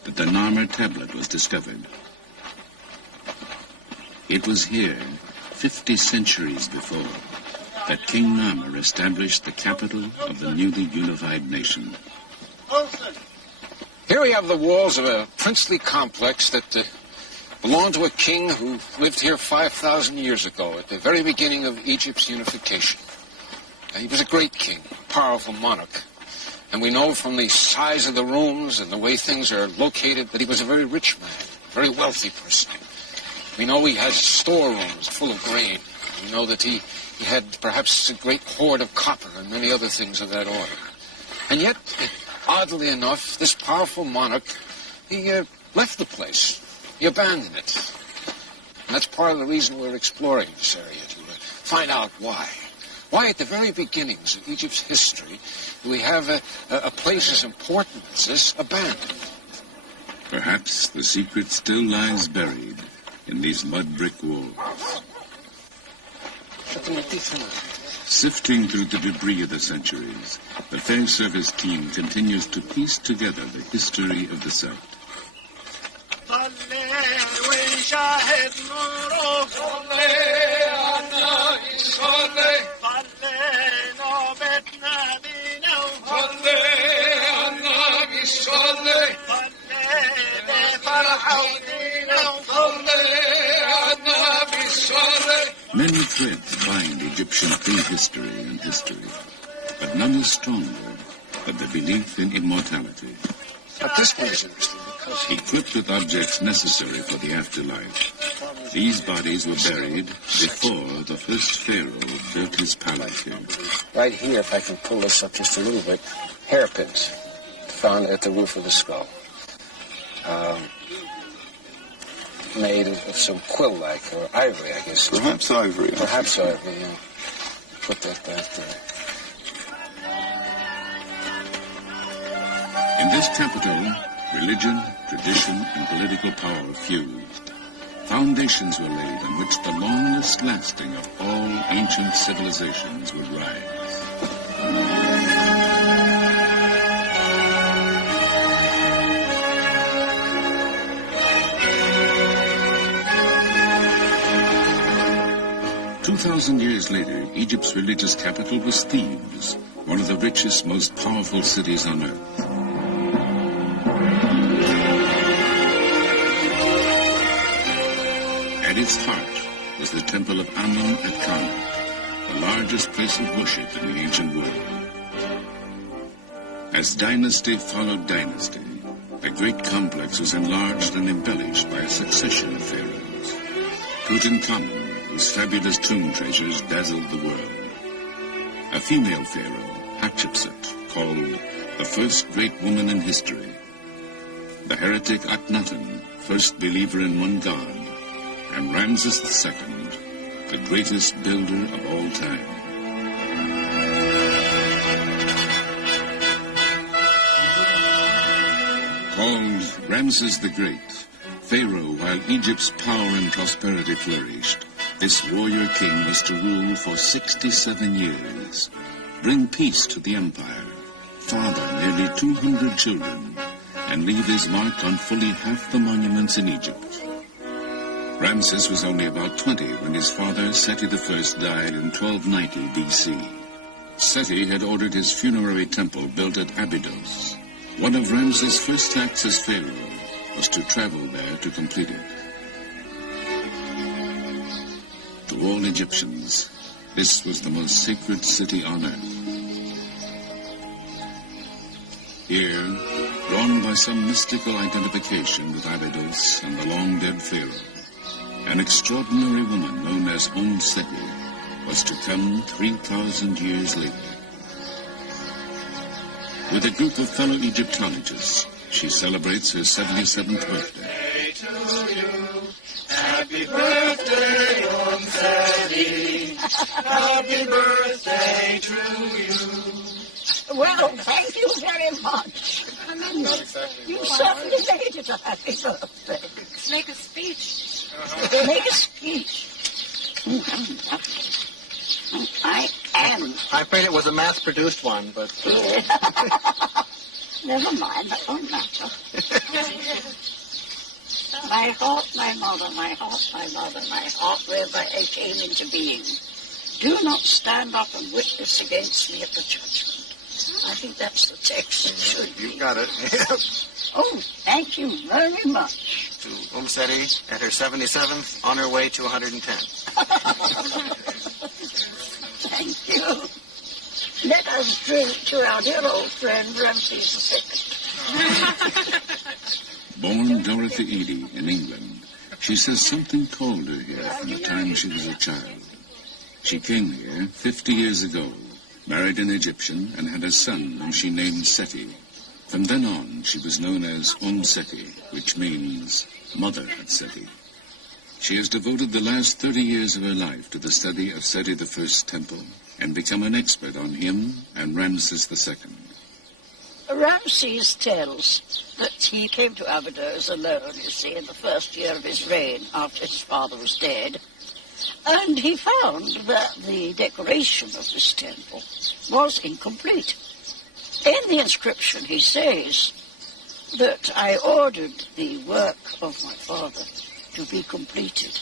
that the Narmer tablet was discovered. It was here, 50 centuries before, that King Narmer established the capital of the newly unified nation. Here we have the walls of a princely complex that belonged to a king who lived here 5,000 years ago at the very beginning of Egypt's unification. And he was a great king, a powerful monarch. And we know from the size of the rooms and the way things are located that he was a very rich man, a very wealthy person. We know he has storerooms full of grain. We know that he had perhaps a great hoard of copper and many other things of that order. And yet, oddly enough, this powerful monarch, he left the place. He abandoned it. And that's part of the reason we're exploring this area, to find out why. Why at the very beginnings of Egypt's history do we have a place as important as this abandoned? Perhaps the secret still lies buried in these mud brick walls. Sifting through the debris of the centuries, the Fairservice team continues to piece together the history of the site. Many threads bind Egyptian prehistory and history, but none is stronger than the belief in immortality. But this one is interesting because equipped with objects necessary for the afterlife, these bodies were buried before the first pharaoh built his palace here. Right here, if I can pull this up just a little bit, hairpins found at the roof of the skull. Made of some quill-like, or ivory, I guess. Perhaps ivory. Perhaps ivory, yeah. Put that back there. In this capital, religion, tradition, and political power fused. Foundations were laid on which the longest-lasting of all ancient civilizations would rise. 2,000 years later, Egypt's religious capital was Thebes, one of the richest, most powerful cities on earth. At its heart was the temple of Amun at Karnak, the largest place of worship in the ancient world. As dynasty followed dynasty, the great complex was enlarged and embellished by a succession of pharaohs. Tutankhamun, whose fabulous tomb treasures dazzled the world. A female pharaoh, Hatshepsut, called the first great woman in history. The heretic Akhenaten, first believer in one god. And Ramses II, the greatest builder of all time. Called Ramses the Great, Pharaoh, while Egypt's power and prosperity flourished, this warrior king was to rule for 67 years, bring peace to the empire, father nearly 200 children, and leave his mark on fully half the monuments in Egypt. Ramses was only about 20 when his father, Seti I, died in 1290 B.C. Seti had ordered his funerary temple built at Abydos. One of Ramses' first acts as pharaoh was to travel there to complete it. To all Egyptians, this was the most sacred city on earth. Here, drawn by some mystical identification with Abydos and the long-dead pharaoh, an extraordinary woman known as Seti was to come 3,000 years later. With a group of fellow Egyptologists, she celebrates her 77th birthday. Happy birthday, Seti. Happy birthday to you. Well, thank you very much. You certainly made it a happy birthday. Make a speech. Make a speech. I am. I'm afraid it was a mass-produced one, but... Never mind, that won't matter. My heart, my mother, my heart, my mother, my heart, whereby I came into being. Do not stand up and witness against me at the judgment. I think that's the text it should be. You got it. Oh, thank you very much. To Seti at her 77th, on her way to 110. Thank you. Let us drink to our dear old friend Ramses II. Born Dorothy Eady in England, she says something called her here from the time she was a child. She came here 50 years ago, married an Egyptian, and had a son whom she named Seti. From then on, she was known as Seti, which means Mother at Seti. She has devoted the last 30 years of her life to the study of Seti I's temple and become an expert on him and Ramses II. Ramses tells that he came to Abydos alone, you see, in the first year of his reign after his father was dead. And he found that the decoration of this temple was incomplete. In the inscription he says that I ordered the work of my father to be completed,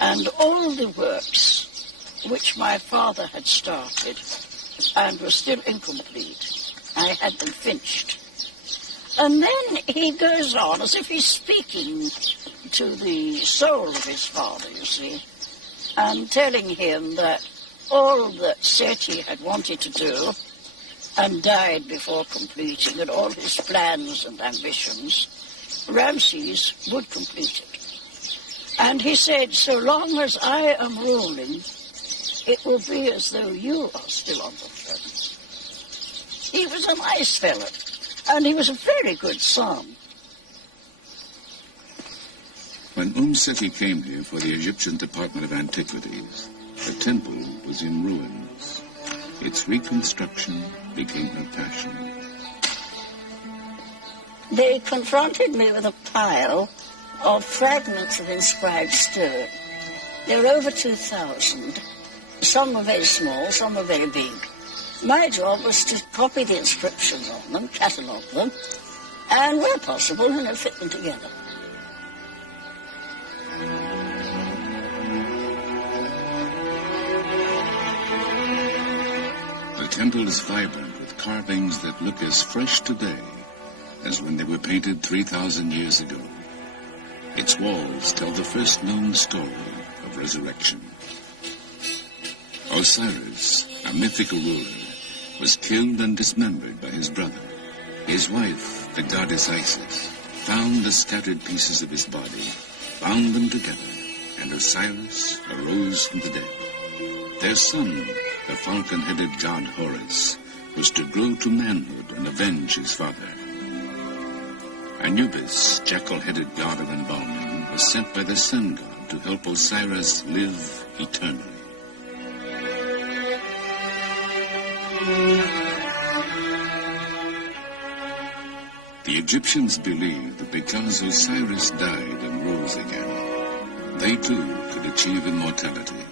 and all the works which my father had started and were still incomplete, I had them finished. And then he goes on as if he's speaking to the soul of his father, you see, and telling him that all that Seti had wanted to do and died before completing, and all his plans and ambitions, Ramses would complete it. And he said, so long as I am ruling, it will be as though you are still on the throne. He was a nice fellow, and he was a very good son. When Seti came here for the Egyptian Department of Antiquities, the temple was in ruins. Its reconstruction became her passion. They confronted me with a pile of fragments of inscribed stone. There were over 2,000. Some were very small, some were very big. My job was to copy the inscriptions on them, catalogue them, and where possible, fit them together. The temple is vibrant with carvings that look as fresh today as when they were painted 3,000 years ago. Its walls tell the first known story of resurrection. Osiris, a mythical ruler, was killed and dismembered by his brother. His wife, the goddess Isis, found the scattered pieces of his body, bound them together, and Osiris arose from the dead. Their son, the falcon-headed god Horus, was to grow to manhood and avenge his father. Anubis, jackal-headed god of embalming, was sent by the sun god to help Osiris live eternally. The Egyptians believed that because Osiris died and rose again, they too could achieve immortality.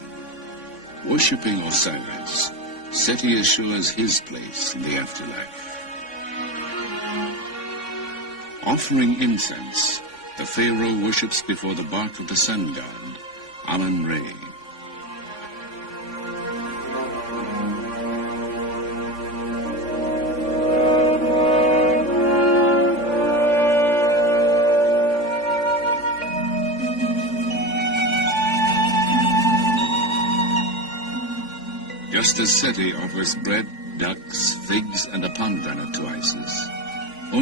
Worshipping Osiris, Seti assures his place in the afterlife. Offering incense, the pharaoh worships before the bark of the sun god, Amun-Re. Just as Seti offers bread, ducks, figs, and a pomegranate to Isis,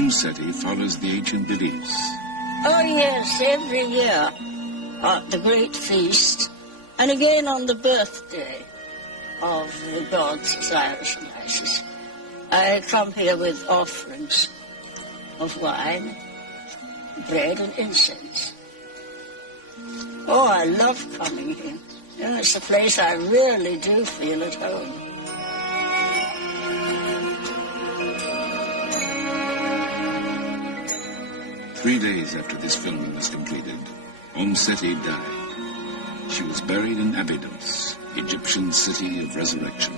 Seti follows the ancient beliefs. Oh, yes, every year at the great feast, and again on the birthday of the gods Osiris and Isis. I come here with offerings of wine, bread, and incense. Oh, I love coming here. It's a place I really do feel at home. Three days after this filming was completed, Seti died. She was buried in Abydos, Egyptian city of resurrection.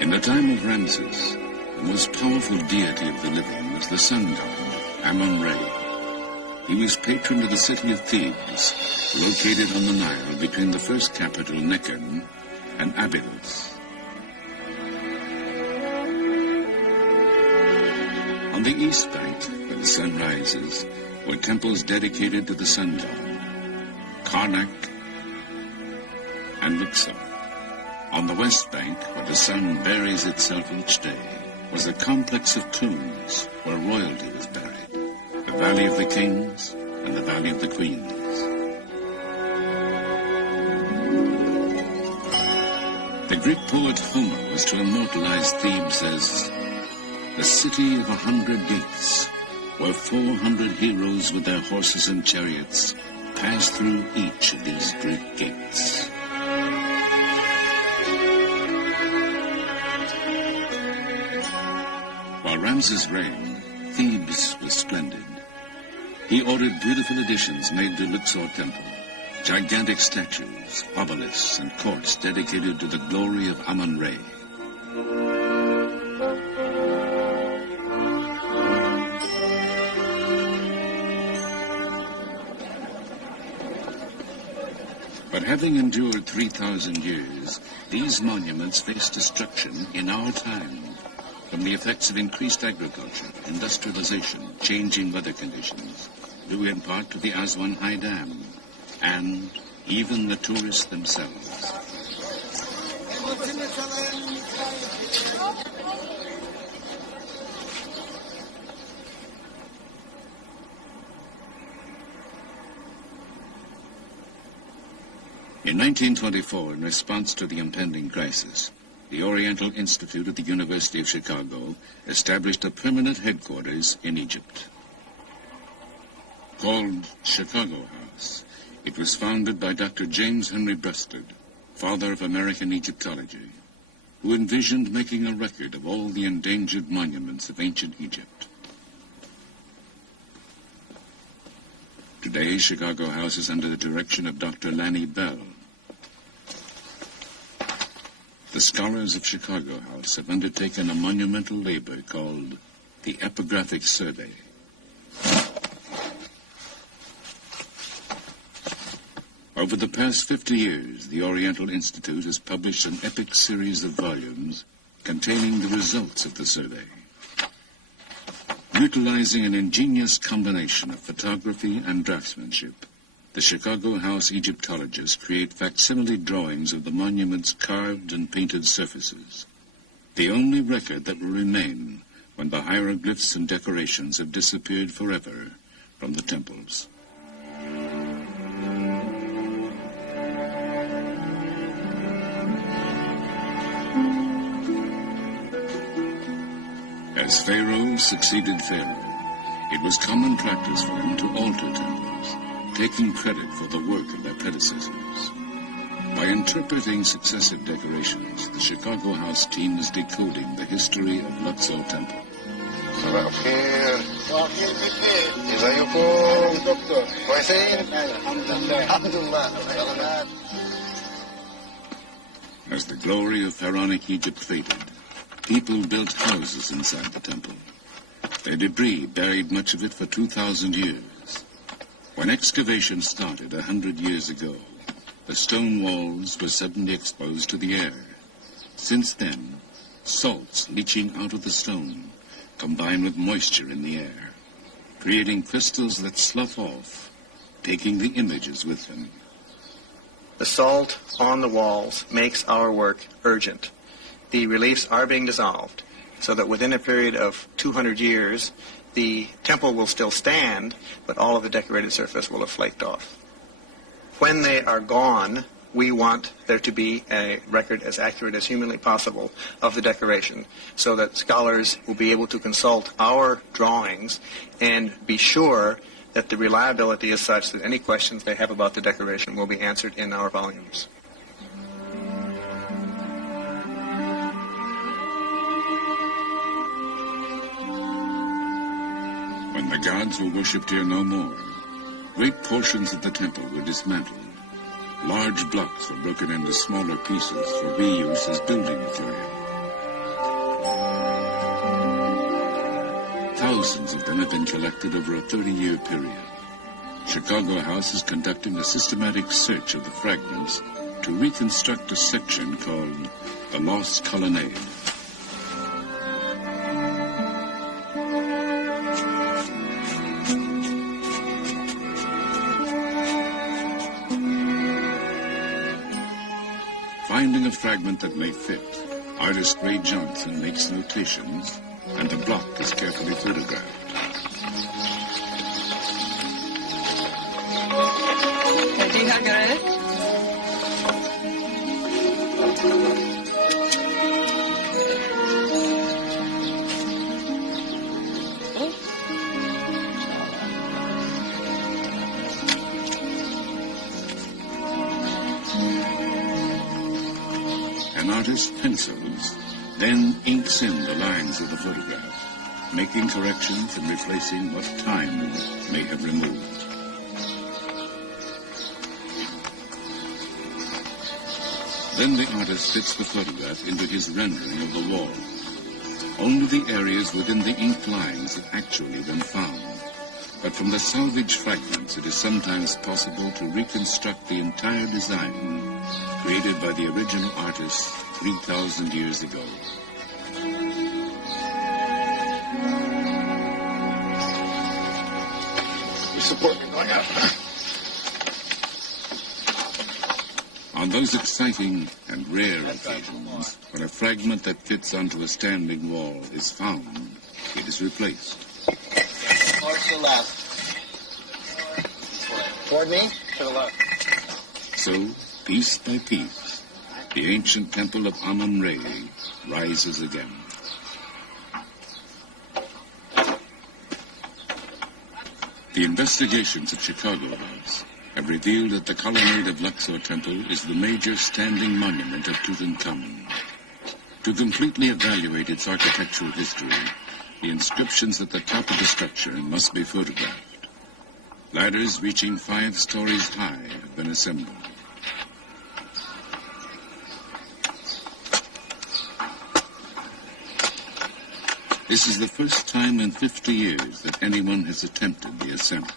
In the time of Ramses, the most powerful deity of the living was the sun god, Amun-Re. He was patron of the city of Thebes, located on the Nile between the first capital, Nekhen, and Abydos. On the east bank, where the sun rises, were temples dedicated to the sun god, Karnak and Luxor. On the west bank, where the sun buries itself each day, was a complex of tombs where royalty was buried, the Valley of the Kings and the Valley of the Queens. The Greek poet Homer was to immortalize Thebes as the city of 100 gates, where 400 heroes with their horses and chariots passed through each of these great gates. While Ramses reigned, Thebes was splendid. He ordered beautiful additions made to Luxor Temple, gigantic statues, obelisks, and courts dedicated to the glory of Amun-Re. But having endured 3,000 years, these monuments face destruction in our time from the effects of increased agriculture, industrialization, changing weather conditions, due in part to the Aswan High Dam, and even the tourists themselves. In 1924, in response to the impending crisis, the Oriental Institute at the University of Chicago established a permanent headquarters in Egypt. Called Chicago House, it was founded by Dr. James Henry Breasted, father of American Egyptology, who envisioned making a record of all the endangered monuments of ancient Egypt. Today, Chicago House is under the direction of Dr. Lanny Bell. The scholars of Chicago House have undertaken a monumental labor called the Epigraphic Survey. Over the past 50 years, the Oriental Institute has published an epic series of volumes containing the results of the survey. Utilizing an ingenious combination of photography and draftsmanship, the Chicago House Egyptologists create facsimile drawings of the monument's carved and painted surfaces, the only record that will remain when the hieroglyphs and decorations have disappeared forever from the temples. As Pharaoh succeeded Pharaoh, it was common practice for them to alter temples, taking credit for the work of their predecessors. By interpreting successive decorations, the Chicago House team is decoding the history of Luxor Temple. As the glory of pharaonic Egypt faded, people built houses inside the temple. Their debris buried much of it for 2,000 years. When excavation started 100 years ago, the stone walls were suddenly exposed to the air. Since then, salts leaching out of the stone combine with moisture in the air, creating crystals that slough off, taking the images with them. The salt on the walls makes our work urgent. The reliefs are being dissolved. so that within a period of 200 years, the temple will still stand, but all of the decorated surface will have flaked off. When they are gone, we want there to be a record as accurate as humanly possible of the decoration, so that scholars will be able to consult our drawings and be sure that the reliability is such that any questions they have about the decoration will be answered in our volumes. When the gods were worshipped here no more, great portions of the temple were dismantled. Large blocks were broken into smaller pieces for reuse as building material. Thousands of them have been collected over a 30-year period. Chicago House is conducting a systematic search of the fragments to reconstruct a section called the Lost Colonnade. Finding a fragment that may fit, artist Ray Johnson makes notations, and the block is carefully photographed. An artist pencils, then inks in the lines of the photograph, making corrections and replacing what time may have removed. Then the artist fits the photograph into his rendering of the wall. Only the areas within the inked lines have actually been found. But from the salvaged fragments, it is sometimes possible to reconstruct the entire design created by the original artist 3,000 years ago. You support me going out? On those exciting and rare occasions, when a fragment that fits onto a standing wall is found, it is replaced. Or to the left. Toward me? To the left. So, piece by piece, the ancient temple of Amun-Re rises again. The investigations at Chicago House have revealed that the colonnade of Luxor Temple is the major standing monument of Tutankhamun. To completely evaluate its architectural history, the inscriptions at the top of the structure must be photographed. Ladders reaching 5 stories high have been assembled. This is the first time in 50 years that anyone has attempted the ascent.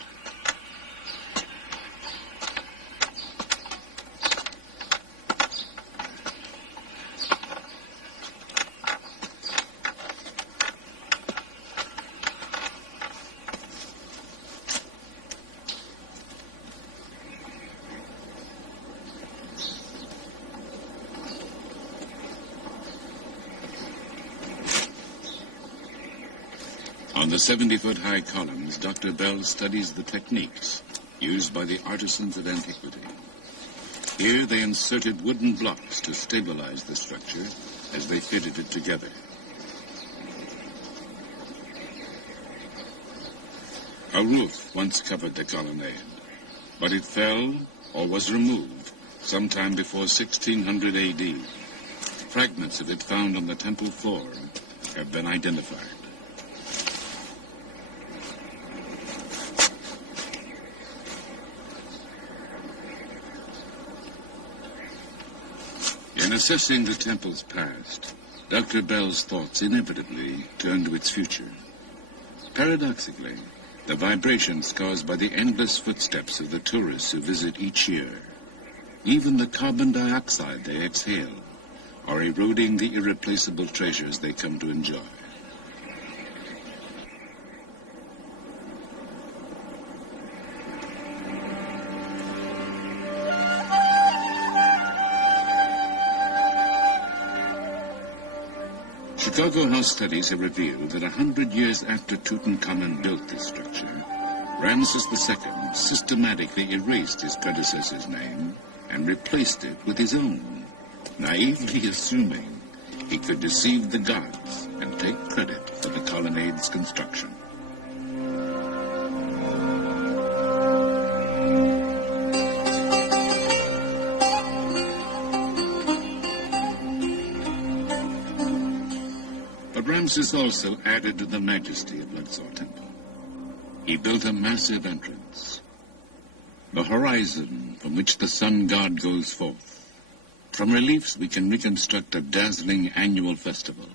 On the 70-foot-high columns, Dr. Bell studies the techniques used by the artisans of antiquity. Here they inserted wooden blocks to stabilize the structure as they fitted it together. A roof once covered the colonnade, but it fell or was removed sometime before 1600 AD. Fragments of it found on the temple floor have been identified. In assessing the temple's past, Dr. Bell's thoughts inevitably turn to its future. Paradoxically, the vibrations caused by the endless footsteps of the tourists who visit each year, even the carbon dioxide they exhale, are eroding the irreplaceable treasures they come to enjoy. Cargo House studies have revealed that 100 years after Tutankhamun built this structure, Ramses II systematically erased his predecessor's name and replaced it with his own, naively assuming he could deceive the gods and take credit for the colonnade's construction. But Ramses also added to the majesty of Luxor Temple. He built a massive entrance, the horizon from which the sun god goes forth. From reliefs we can reconstruct a dazzling annual festival,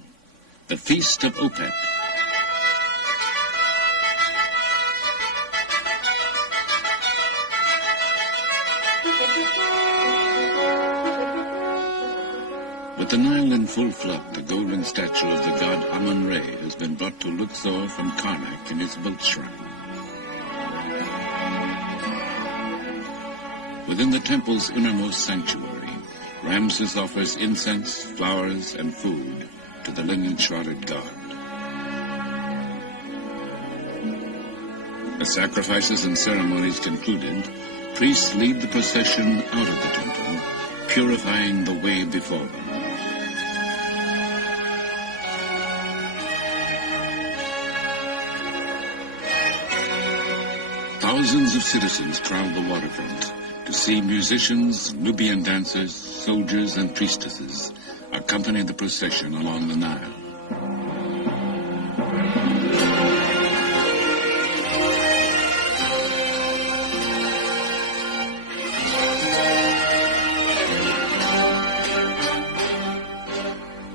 the Feast of Opet. With the Nile in full flood, the golden statue of the god Amun-Re has been brought to Luxor from Karnak in its boat shrine. Within the temple's innermost sanctuary, Ramses offers incense, flowers, and food to the linen-shrouded god. The sacrifices and ceremonies concluded, priests lead the procession out of the temple, purifying the way before them. Thousands of citizens crowd the waterfront to see musicians, Nubian dancers, soldiers, and priestesses accompany the procession along the Nile.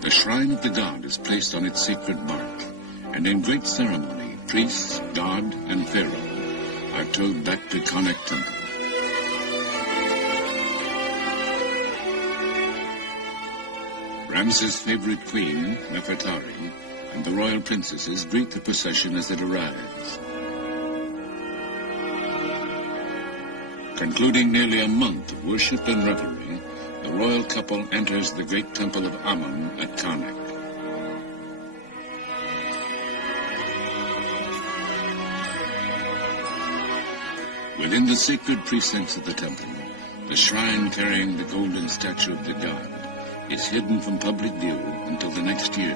The shrine of the god is placed on its sacred bark, and in great ceremony, priests, god, and pharaoh are towed back to Karnak Temple. Ramses' favorite queen, Nefertari, and the royal princesses greet the procession as it arrives. Concluding nearly a month of worship and revelry, the royal couple enters the great temple of Amun at Karnak. Within the sacred precincts of the temple, the shrine carrying the golden statue of the god is hidden from public view until the next year.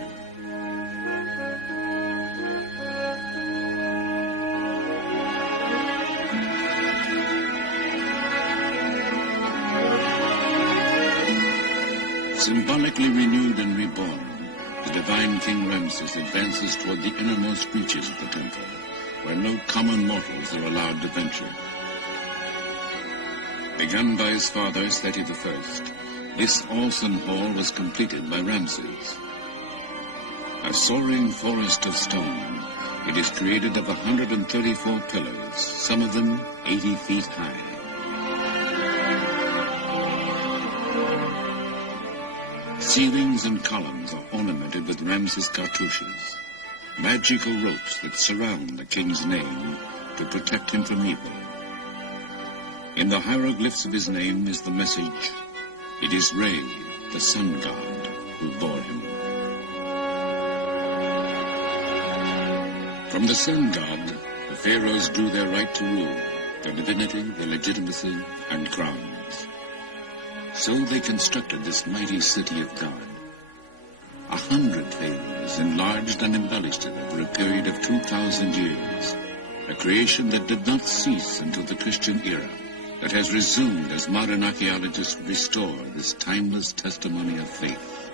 Symbolically renewed and reborn, the divine King Ramses advances toward the innermost reaches of the temple, where no common mortals are allowed to venture. Begun by his father, Seti I, this awesome hall was completed by Ramses. A soaring forest of stone, it is created of 134 pillars, some of them 80 feet high. Ceilings and columns are ornamented with Ramses cartouches, magical ropes that surround the king's name to protect him from evil. In the hieroglyphs of his name is the message, "It is Re, the sun god, who bore him." From the sun god, the pharaohs drew their right to rule, their divinity, their legitimacy, and crowns. So they constructed this mighty city of God. 100 pharaohs enlarged and embellished it over a period of 2,000 years, a creation that did not cease until the Christian era, that has resumed as modern archaeologists restore this timeless testimony of faith.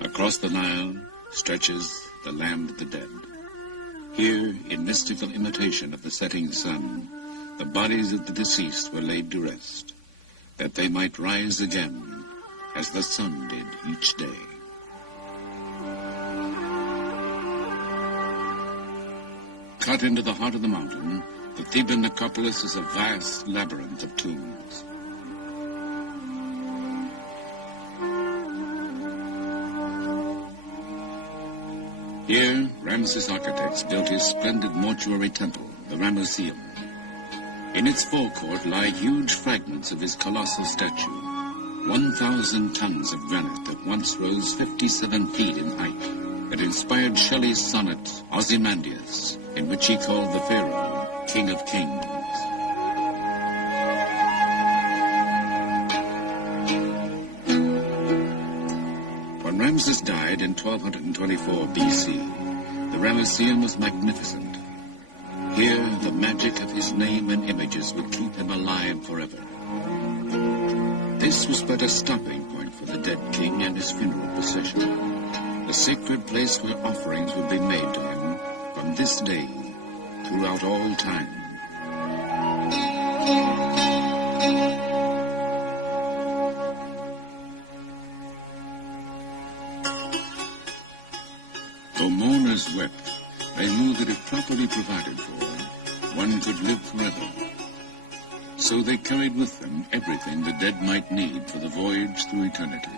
Across the Nile stretches the land of the dead. Here, in mystical imitation of the setting sun, the bodies of the deceased were laid to rest, that they might rise again as the sun did each day. Cut into the heart of the mountain, the Theban necropolis is a vast labyrinth of tombs. Here, Ramses' architects built his splendid mortuary temple, the Ramesseum. In its forecourt lie huge fragments of his colossal statue, 1,000 tons of granite that once rose 57 feet in height, that inspired Shelley's sonnet, Ozymandias, in which he called the pharaoh King of Kings. When Ramses died in 1224 BC, the Ramesseum was magnificent. Here, the magic of his name and images would keep him alive forever. This was but a stopping point for the dead king and his funeral procession, the sacred place where offerings would be made to him from this day throughout all time. Though mourners wept, they knew that if properly provided for, one could live forever. So they carried with them everything the dead might need for the voyage through eternity.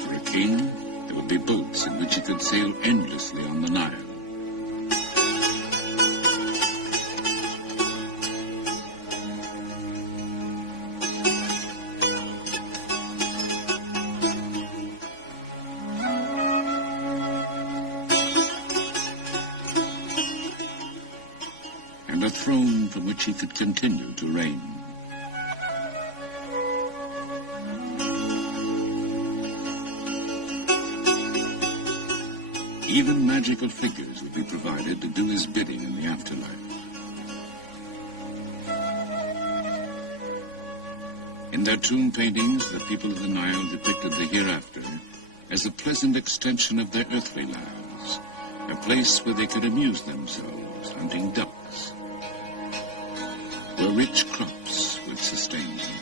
For a king, there would be boats in which he could sail endlessly on the Nile. And a throne from which he could continue to reign. Even magical figures would be provided to do his bidding in the afterlife. In their tomb paintings, the people of the Nile depicted the hereafter as a pleasant extension of their earthly lives, a place where they could amuse themselves hunting ducks, where rich crops would sustain them.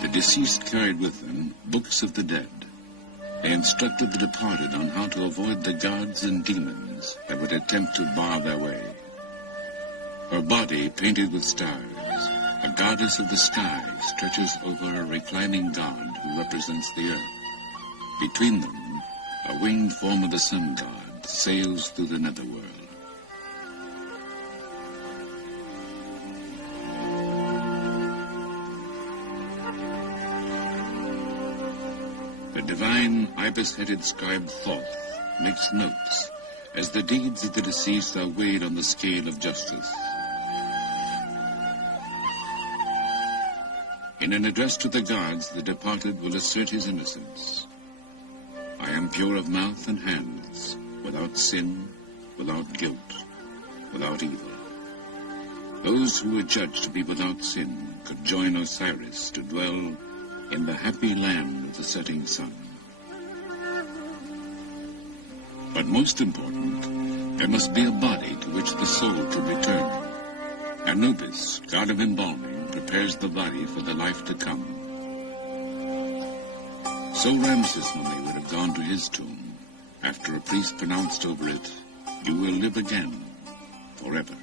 The deceased carried with them books of the dead. They instructed the departed on how to avoid the gods and demons that would attempt to bar their way. Her body, painted with stars, a goddess of the sky, stretches over a reclining god who represents the earth. Between them, a winged form of the sun god sails through the netherworld. The divine ibis-headed scribe Thoth makes notes as the deeds of the deceased are weighed on the scale of justice. In an address to the gods, the departed will assert his innocence. I am pure of mouth and hands, without sin, without guilt, without evil. Those who were judged to be without sin could join Osiris to dwell in the happy land of the setting sun. But most important, there must be a body to which the soul could return. Anubis, god of embalming, prepares the body for the life to come. So Ramses' mummy would have gone to his tomb after a priest pronounced over it, "You will live again, forever."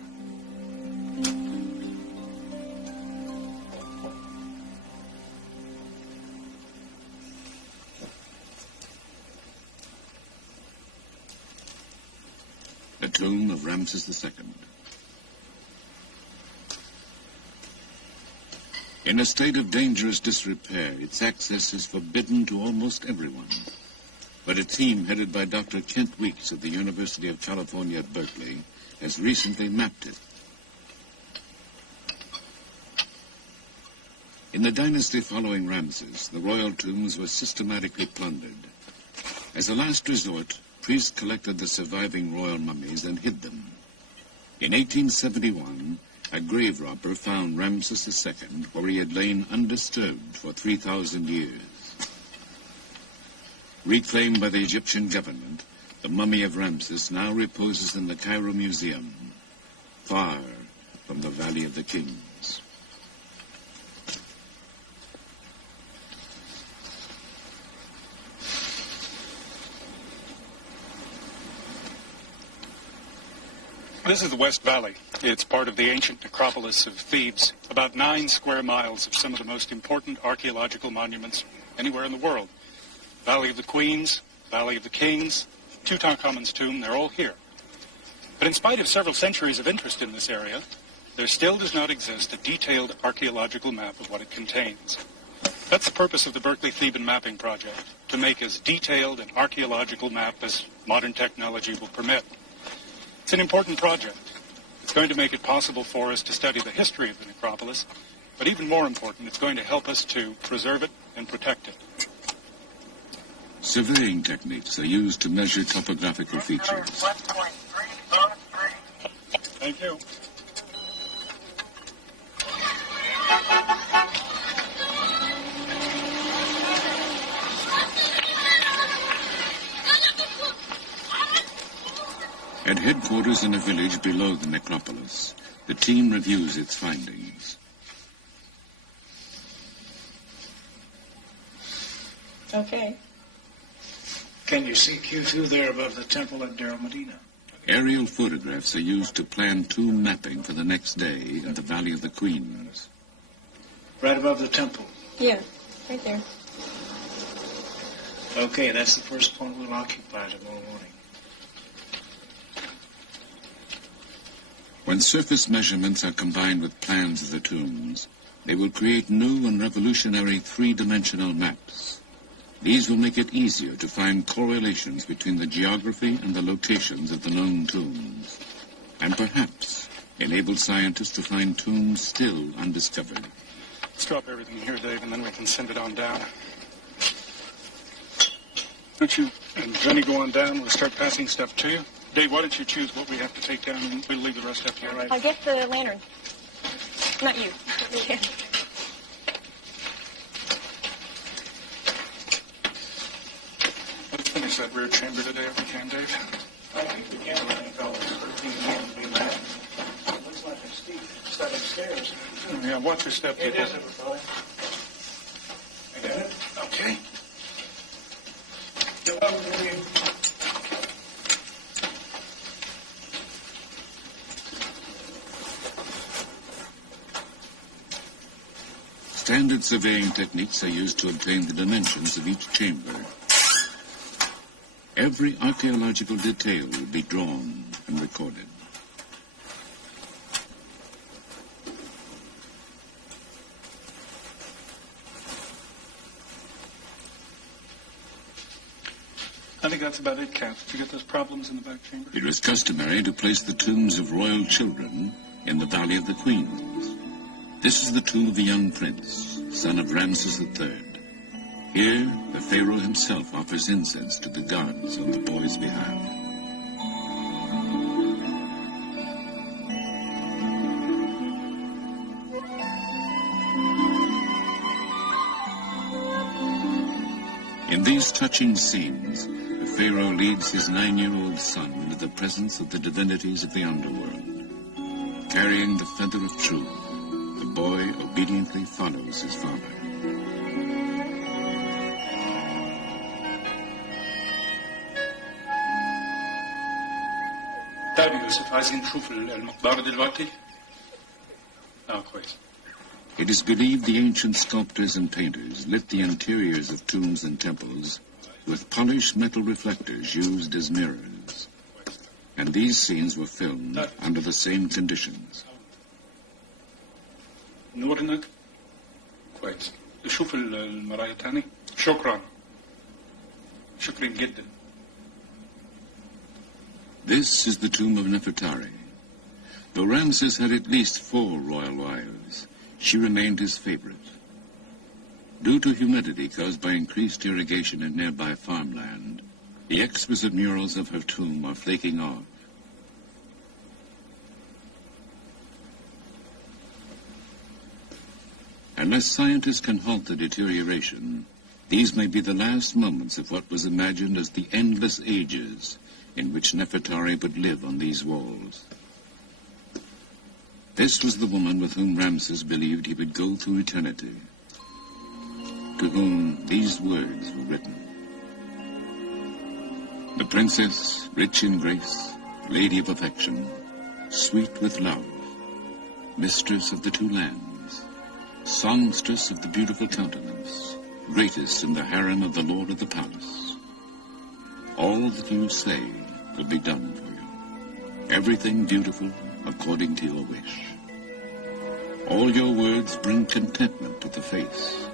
The tomb of Ramses II. In a state of dangerous disrepair, its access is forbidden to almost everyone. But a team headed by Dr. Kent Weeks of the University of California at Berkeley has recently mapped it. In the dynasty following Ramses, the royal tombs were systematically plundered. As a last resort, priests collected the surviving royal mummies and hid them. In 1871, a grave robber found Ramses II where he had lain undisturbed for 3,000 years. Reclaimed by the Egyptian government, the mummy of Ramses now reposes in the Cairo Museum, far from the Valley of the Kings. This is the West Valley. It's part of the ancient necropolis of Thebes, about 9 square miles of some of the most important archaeological monuments anywhere in the world. Valley of the Queens, Valley of the Kings, Tutankhamun's tomb, they're all here. But in spite of several centuries of interest in this area, there still does not exist a detailed archaeological map of what it contains. That's the purpose of the Berkeley Theban Mapping Project, to make as detailed an archaeological map as modern technology will permit. It's an important project. It's going to make it possible for us to study the history of the necropolis, but even more important, it's going to help us to preserve it and protect it. Surveying techniques are used to measure topographical features. Thank you. At headquarters in a village below the necropolis, the team reviews its findings. Okay. Can you see Q2 there above the temple at Darul Medina? Aerial photographs are used to plan tomb mapping for the next day in the Valley of the Queens. Right above the temple? Yeah, right there. Okay, that's the first point we'll occupy tomorrow morning. When surface measurements are combined with plans of the tombs, they will create new and revolutionary three-dimensional maps. These will make it easier to find correlations between the geography and the locations of the known tombs, and perhaps enable scientists to find tombs still undiscovered. Let's drop everything here, Dave, and then we can send it on down. Why don't you and Jenny go on down? We'll start passing stuff to you. Dave, why don't you choose what we have to take down, and we'll leave the rest up here. Right. I'll get the lantern. Not you. Let's finish that rear chamber today if we can, Dave. I think we can let it go. 13 hands will be left. Looks like a steep set of stairs. Yeah, watch your step, people. It is, everybody. I got it? Okay. Good luck with you. Standard surveying techniques are used to obtain the dimensions of each chamber. Every archaeological detail will be drawn and recorded. I think that's about it, Kat. Did you get those problems in the back chamber? It was customary to place the tombs of royal children in the Valley of the Queens. This is the tomb of the young prince, son of Ramses III. Here, the pharaoh himself offers incense to the gods on the boy's behalf. In these touching scenes, the pharaoh leads his 9-year-old son into the presence of the divinities of the underworld. Carrying the feather of truth, the boy obediently follows his father. طيب يوسف عايزين نشوف المقبرة دلوقتي؟ كويس. It is believed the ancient sculptors and painters lit the interiors of tombs and temples with polished metal reflectors used as mirrors. And these scenes were filmed under the same conditions. نور هناك؟ كويس. شوف المراية تاني. شكرا. شكرا جدا. This is the tomb of Nefertari. Though Ramses had at least 4 royal wives, she remained his favorite. Due to humidity caused by increased irrigation in nearby farmland, the exquisite murals of her tomb are flaking off. Unless scientists can halt the deterioration, these may be the last moments of what was imagined as the endless ages in which Nefertari would live on these walls. This was the woman with whom Ramses believed he would go through eternity, to whom these words were written. The princess, rich in grace, lady of affection, sweet with love, mistress of the two lands, songstress of the beautiful countenance, greatest in the harem of the lord of the palace. All that you say will be done for you. Everything beautiful according to your wish. All your words bring contentment to the face,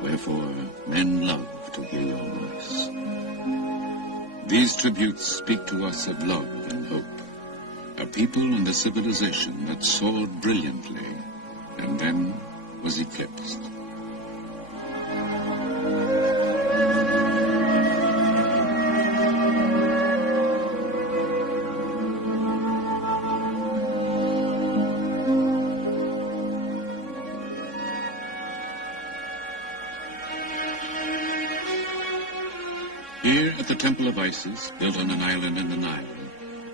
wherefore men love to hear your voice. These tributes speak to us of love and hope, a people and a civilization that soared brilliantly and then was eclipsed. Here at the Temple of Isis, built on an island in the Nile,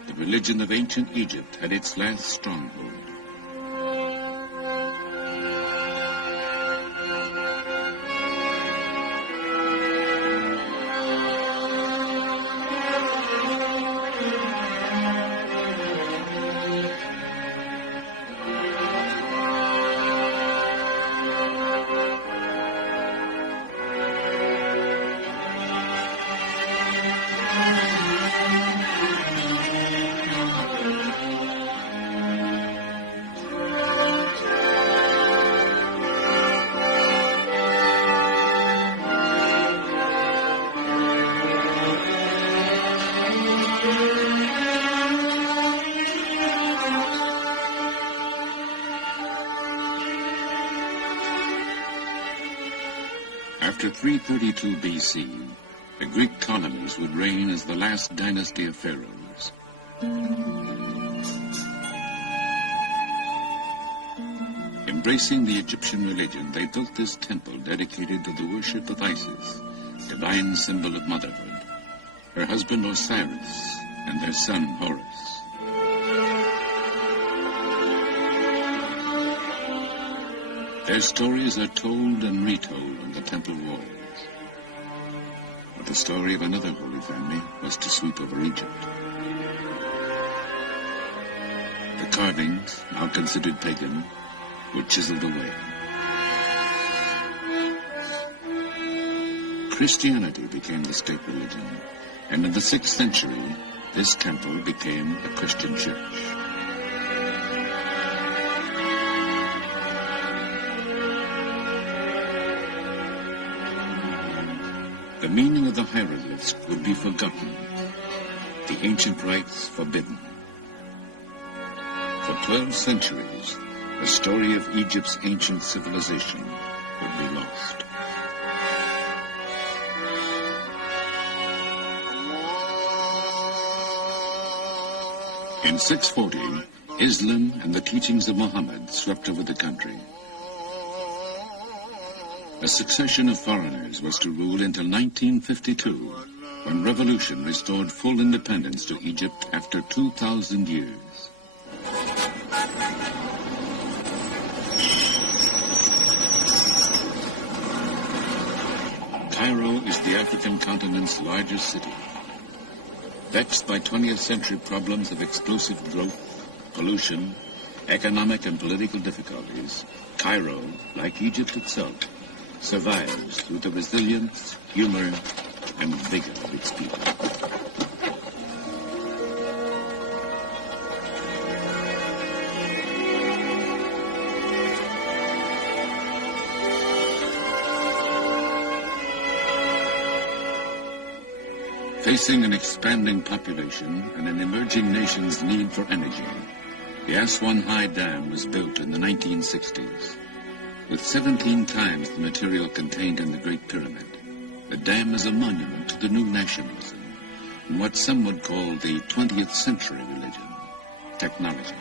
the religion of ancient Egypt had its last stronghold. After 332 BC, the Greek Ptolemies would reign as the last dynasty of pharaohs. Embracing the Egyptian religion, they built this temple dedicated to the worship of Isis, divine symbol of motherhood, her husband Osiris, and their son Horus. Their stories are told and retold on the temple walls. But the story of another holy family was to sweep over Egypt. The carvings, now considered pagan, were chiseled away. Christianity became the state religion, and in the 6th century, this temple became a Christian church. The meaning of the hieroglyphs would be forgotten, the ancient rites forbidden. For 12 centuries, the story of Egypt's ancient civilization would be lost. In 640, Islam and the teachings of Muhammad swept over the country. A succession of foreigners was to rule until 1952, when revolution restored full independence to Egypt after 2,000 years. Cairo is the African continent's largest city. Vexed by 20th century problems of explosive growth, pollution, economic and political difficulties, Cairo, like Egypt itself, survives through the resilience, humor, and vigor of its people. Facing an expanding population and an emerging nation's need for energy, the Aswan High Dam was built in the 1960s. With 17 times the material contained in the Great Pyramid, the dam is a monument to the new nationalism and what some would call the 20th century religion, technology.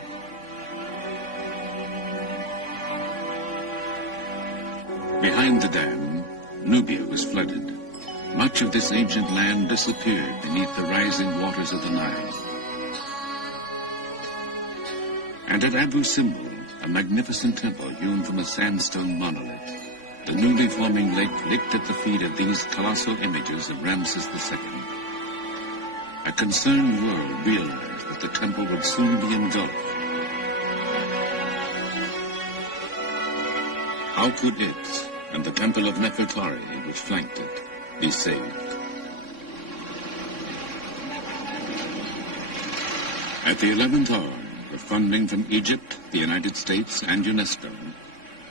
Behind the dam, Nubia was flooded. Much of this ancient land disappeared beneath the rising waters of the Nile. And at Abu Simbel, a magnificent temple hewn from a sandstone monolith, the newly forming lake licked at the feet of these colossal images of Ramses II. A concerned world realized that the temple would soon be engulfed. How could it, and the temple of Nefertari, which flanked it, be saved? At the 11th hour, with funding from Egypt, the United States, and UNESCO,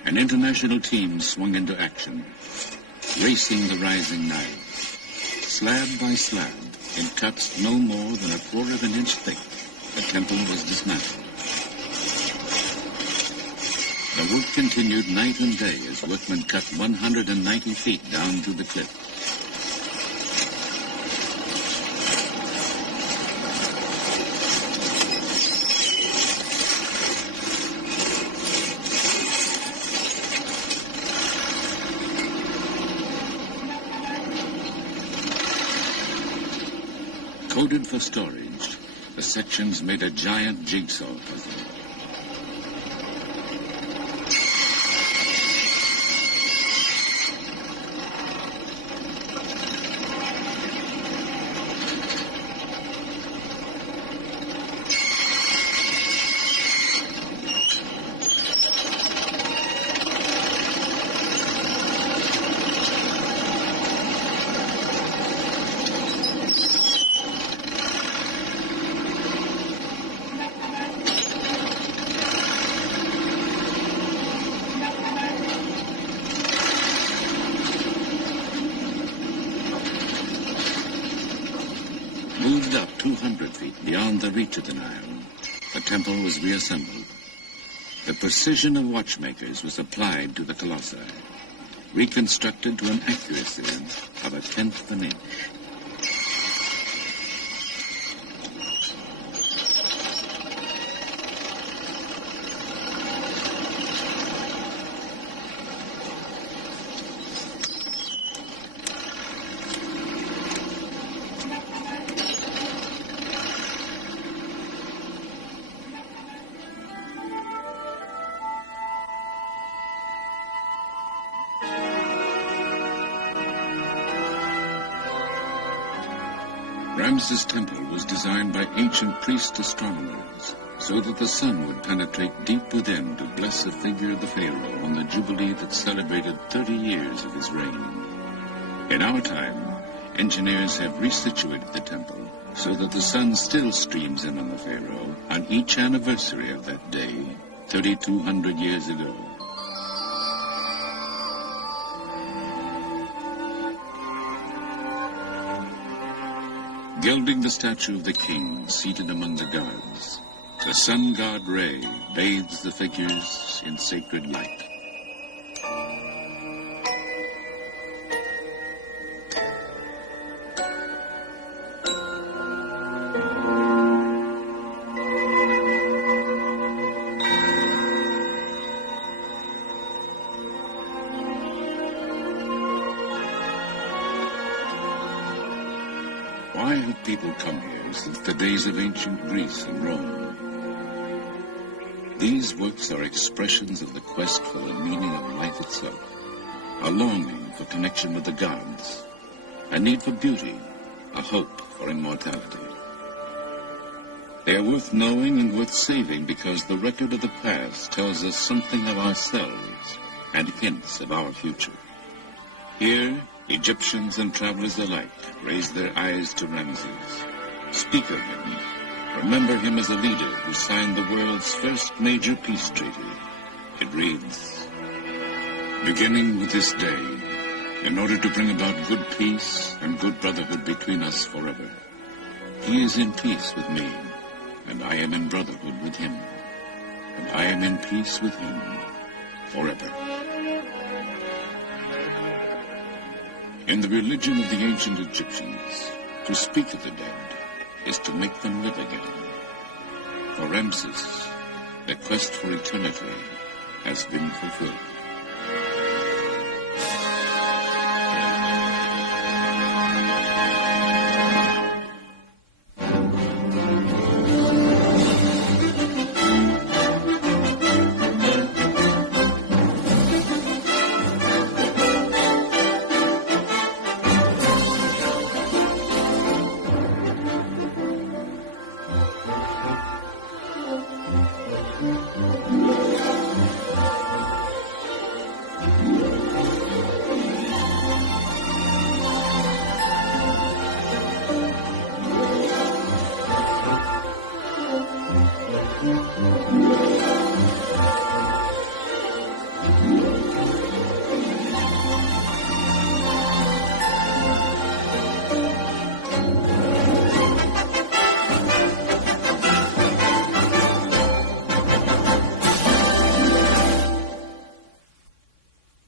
an international team swung into action, racing the rising Nile. Slab by slab, in cuts no more than 1/4 of an inch thick, the temple was dismantled. The work continued night and day as workmen cut 190 feet down to the cliff. Coded for storage, the sections made a giant jigsaw puzzle. Moved up 200 feet beyond the reach of the Nile, the temple was reassembled. The precision of watchmakers was applied to the colossi, reconstructed to an accuracy of 1/10 of an inch. Ramses' temple was designed by ancient priest astronomers so that the sun would penetrate deep within to bless the figure of the pharaoh on the jubilee that celebrated 30 years of his reign. In our time, engineers have resituated the temple so that the sun still streams in on the pharaoh on each anniversary of that day, 3,200 years ago. Gilding the statue of the king seated among the gods, the sun god Re bathes the figures in sacred light. Why have people come here since the days of ancient Greece and Rome? These works are expressions of the quest for the meaning of life itself, a longing for connection with the gods, a need for beauty, a hope for immortality. They are worth knowing and worth saving because the record of the past tells us something of ourselves and hints of our future. Here, Egyptians and travelers alike raise their eyes to Ramses, speak of him, remember him as a leader who signed the world's first major peace treaty. It reads, "Beginning with this day, in order to bring about good peace and good brotherhood between us forever, he is in peace with me, and I am in brotherhood with him, and I am in peace with him forever." In the religion of the ancient Egyptians, to speak of the dead is to make them live again. For Ramses, the quest for eternity has been fulfilled.